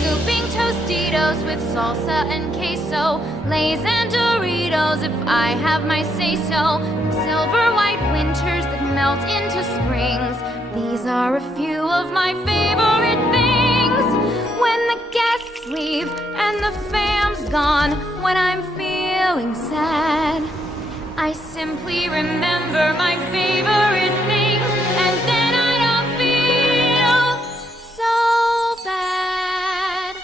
Scooping Tostitos with salsa and queso, Lay's and Doritos if I have my say-so, silver white winters that melt into springs. These are a few of my favorite things. When the guests leave and the fam's gone, when I'm feeling sad, I simply remember my favorite things, and then I don't feel so bad.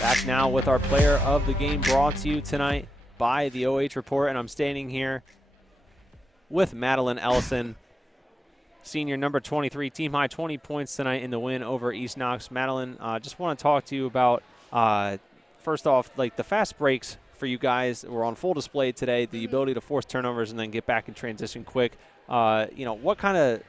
Back now with our player of the game, brought to you tonight by the OH Report, and I'm standing here with Madeline Ellison, senior number 23, team high 20 points tonight in the win over East Knox. Madeline, just want to talk to you about, first off, like the fast breaks for you guys were on full display today, the ability to force turnovers and then get back in transition quick. What kind of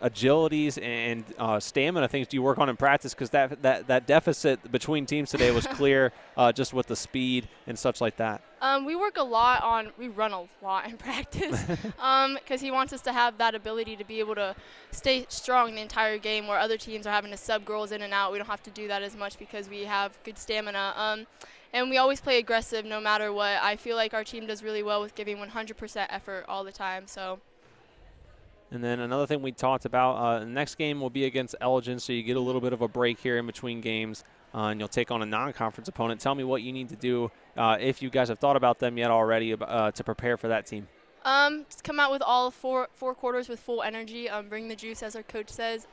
agilities and stamina things do you work on in practice? Because that deficit between teams today was clear, just with the speed and such like that. We run a lot in practice because he wants us to have that ability to be able to stay strong the entire game, where other teams are having to sub girls in and out. We don't have to do that as much because we have good stamina. And we always play aggressive no matter what. I feel like our team does really well with giving 100% effort all the time. So. And then another thing we talked about, the next game will be against Elgin, so you get a little bit of a break here in between games, and you'll take on a non-conference opponent. Tell me what you need to do, if you guys have thought about them yet already, to prepare for that team. Just come out with all four quarters with full energy, bring the juice, as our coach says.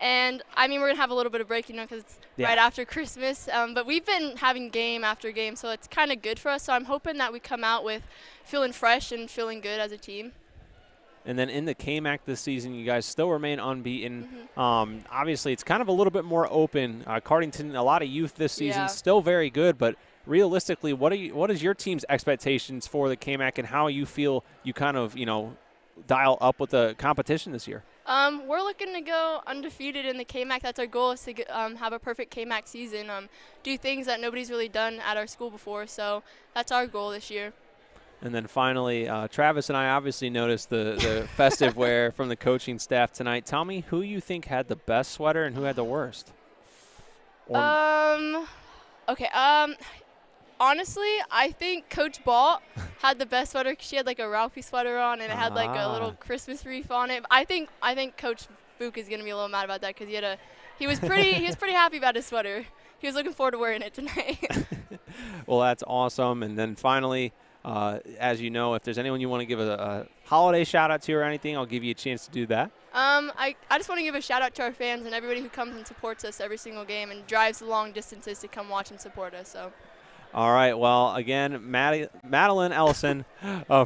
And, I mean, we're going to have a little bit of break, because it's right after Christmas. But we've been having game after game, so it's kind of good for us. So I'm hoping that we come out with feeling fresh and feeling good as a team. And then in the KMAC this season, you guys still remain unbeaten. Obviously, it's kind of a little bit more open. Cardington, a lot of youth this season, still very good. But realistically, what is your team's expectations for the KMAC, and how you feel you kind of, dial up with the competition this year? We're looking to go undefeated in the KMAC. That's our goal, is to have a perfect KMAC season, do things that nobody's really done at our school before. So that's our goal this year. And then finally, Travis and I obviously noticed the festive wear from the coaching staff tonight. Tell me who you think had the best sweater and who had the worst. Okay. Honestly, I think Coach Ball had the best sweater. She had like a Ralphie sweater on, and it had like a little Christmas wreath on it. I think Coach Book is gonna be a little mad about that, because he was pretty happy about his sweater. He was looking forward to wearing it tonight. Well, that's awesome. And then finally, as you know, if there's anyone you want to give a holiday shout-out to or anything, I'll give you a chance to do that. I just want to give a shout-out to our fans and everybody who comes and supports us every single game and drives the long distances to come watch and support us. So. All right. Well, again, Madeline Ellison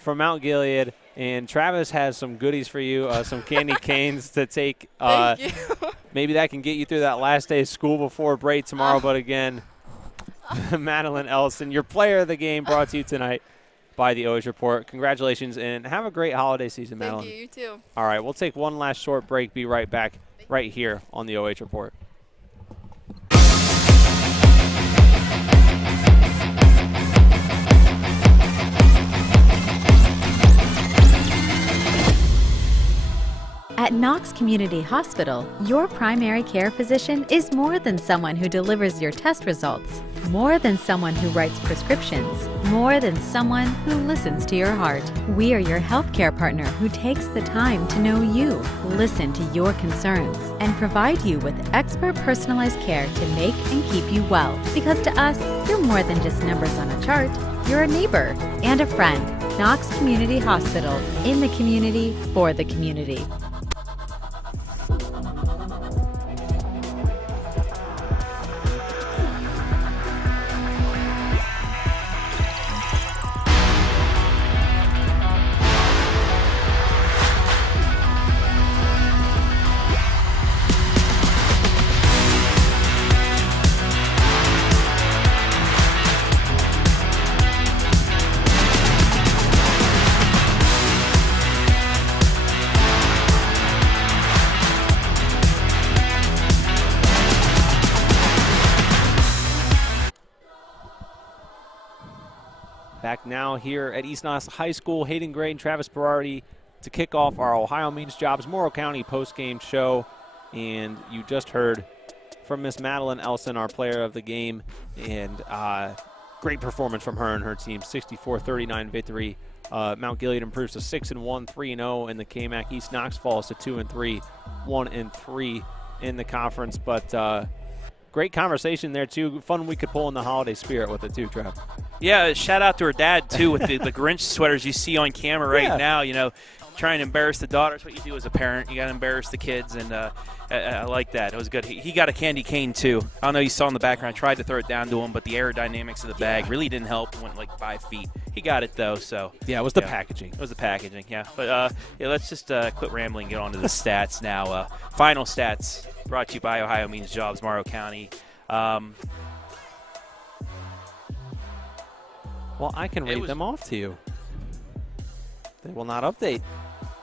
from Mount Gilead, and Travis has some goodies for you, some candy canes to take. Thank you. Maybe that can get you through that last day of school before break tomorrow. But again, Madeline Ellison, your player of the game, brought to you tonight by the OH Report. Congratulations, and have a great holiday season, Madeline. Thank you. You too. All right, we'll take one last short break. Be right back right here on the OH Report. At Knox Community Hospital, your primary care physician is more than someone who delivers your test results, more than someone who writes prescriptions, More than someone who listens to your heart. We are your healthcare partner who takes the time to know you, listen to your concerns, and provide you with expert personalized care to make and keep you well. Because to us, you're more than just numbers on a chart. You're a neighbor and a friend. Knox Community Hospital, in the community, for the community. Back now here at East Knox High School, Hayden Gray and Travis Berardi to kick off our Ohio Means Jobs Morrow County post-game show. And you just heard from Miss Madeline Elson, our player of the game, and great performance from her and her team, 64-39 victory. Mount Gilead improves to 6-1, 3-0, and the KMAC East Knox falls to 2-3, 1-3 in the conference. But great conversation there, too. Fun we could pull in the holiday spirit with it, too, Trev. Yeah, shout out to her dad, too, with the Grinch sweaters you see on camera right now. You know, trying to embarrass the daughter is what you do as a parent. You got to embarrass the kids, and I like that. It was good. He got a candy cane, too. I don't know, you saw in the background. I tried to throw it down to him, but the aerodynamics of the bag really didn't help. It went like 5 feet. He got it, though, so. Yeah, it was the packaging. It was the packaging, yeah. But, let's just quit rambling and get on to the stats now. Final stats brought to you by Ohio Means Jobs, Morrow County. Well, I can read them off to you. They will not update.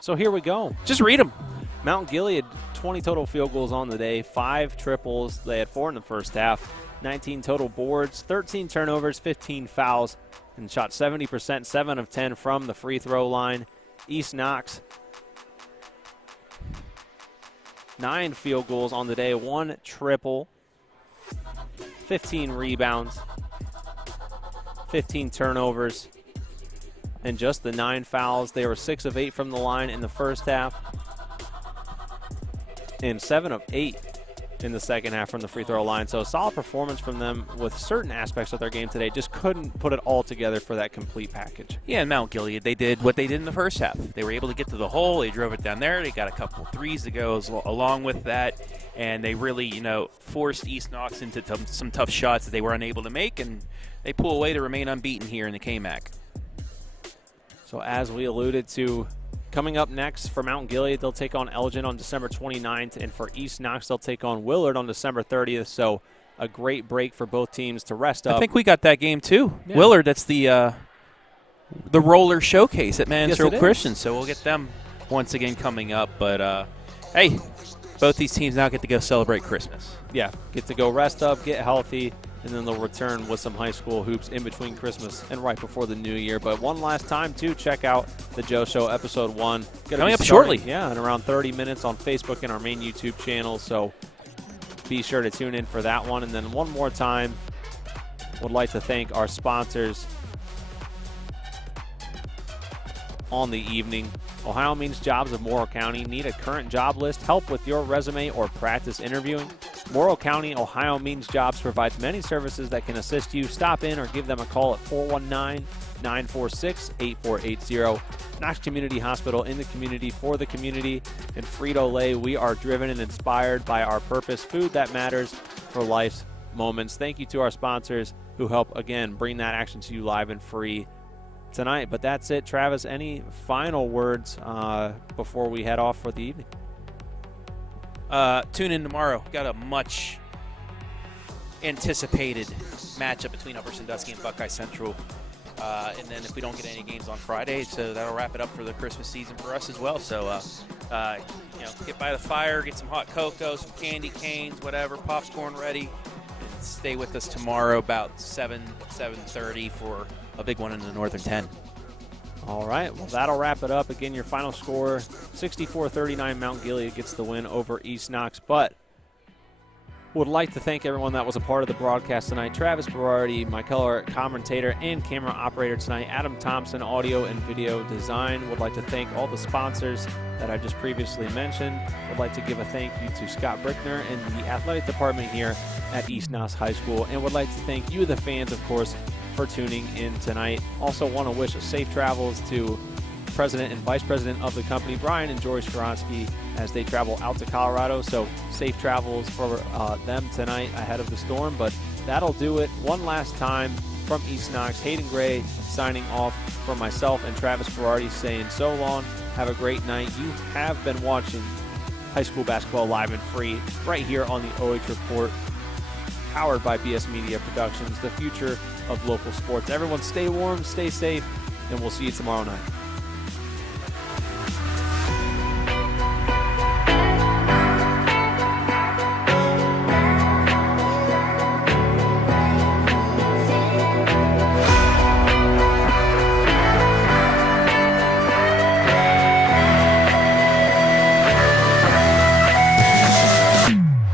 So here we go. Just read them. Mount Gilead, 20 total field goals on the day, 5 triples. They had 4 in the first half, 19 total boards, 13 turnovers, 15 fouls, and shot 70%, 7 of 10 from the free throw line. East Knox, 9 field goals on the day, 1 triple, 15 rebounds, 15 turnovers, and just the 9 fouls. They were 6 of 8 from the line in the first half and 7 of 8 in the second half from the free throw line. So a solid performance from them with certain aspects of their game today. Just couldn't put it all together for that complete package. Yeah, and Mount Gilead, they did what they did in the first half. They were able to get to the hole. They drove it down there. They got a couple threes to go along with that. And they really, forced East Knox into some tough shots that they were unable to make. And they pull away to remain unbeaten here in the KMAC. So as we alluded to, coming up next for Mount Gilead, they'll take on Elgin on December 29th. And for East Knox, they'll take on Willard on December 30th. So a great break for both teams to rest up. I think we got that game too. Yeah. Willard, that's the roller showcase at Mansfield Christian. So we'll get them once again coming up. But, hey, both these teams now get to go celebrate Christmas. Yeah, get to go rest up, get healthy, and then they'll return with some high school hoops in between Christmas and right before the new year. But one last time, too, check out the Joe Show Episode 1. Coming up shortly. Yeah, in around 30 minutes on Facebook and our main YouTube channel. So be sure to tune in for that one. And then one more time, would like to thank our sponsors on the evening. Ohio Means Jobs of Morrow County. Need a current job list, help with your resume, or practice interviewing? Morrow County Ohio Means Jobs provides many services that can assist you. Stop in or give them a call at 419-946-8480. Knox Community Hospital, in the community, for the community. And Frito Lay, we are driven and inspired by our purpose, food that matters for life's moments. Thank you to our sponsors who help, again, bring that action to you live and free tonight. But that's it. Travis, any final words before we head off for the evening? Tune in tomorrow. Got a much anticipated matchup between Upper Sandusky and Buckeye Central. And then if we don't get any games on Friday, so that'll wrap it up for the Christmas season for us as well. So, get by the fire, get some hot cocoa, some candy canes, whatever, popcorn ready, and stay with us tomorrow about 7:30 for a big one in the Northern 10. All right, well, that'll wrap it up. Again, your final score, 64-39, Mount Gilead gets the win over East Knox. But Would like to thank everyone that was a part of the broadcast tonight. Travis Berardi, my color commentator and camera operator tonight. Adam Thompson, audio and video design. Would like to thank all the sponsors that I just previously mentioned. Would like to give a thank you to Scott Brickner and the athletic department here at East Knox High School. And would like to thank you, the fans, of course, for tuning in tonight. Also want to wish safe travels to President and Vice President of the company, Brian and Jory Skoronsky, as they travel out to Colorado. So safe travels for them tonight ahead of the storm. But that'll do it. One last time from East Knox, Hayden Gray signing off for myself and Travis Berardi saying so long. Have a great night. You have been watching high school basketball live and free right here on the OH Report, powered by BS Media Productions, the future of local sports. Everyone stay warm, stay safe, and we'll see you tomorrow night.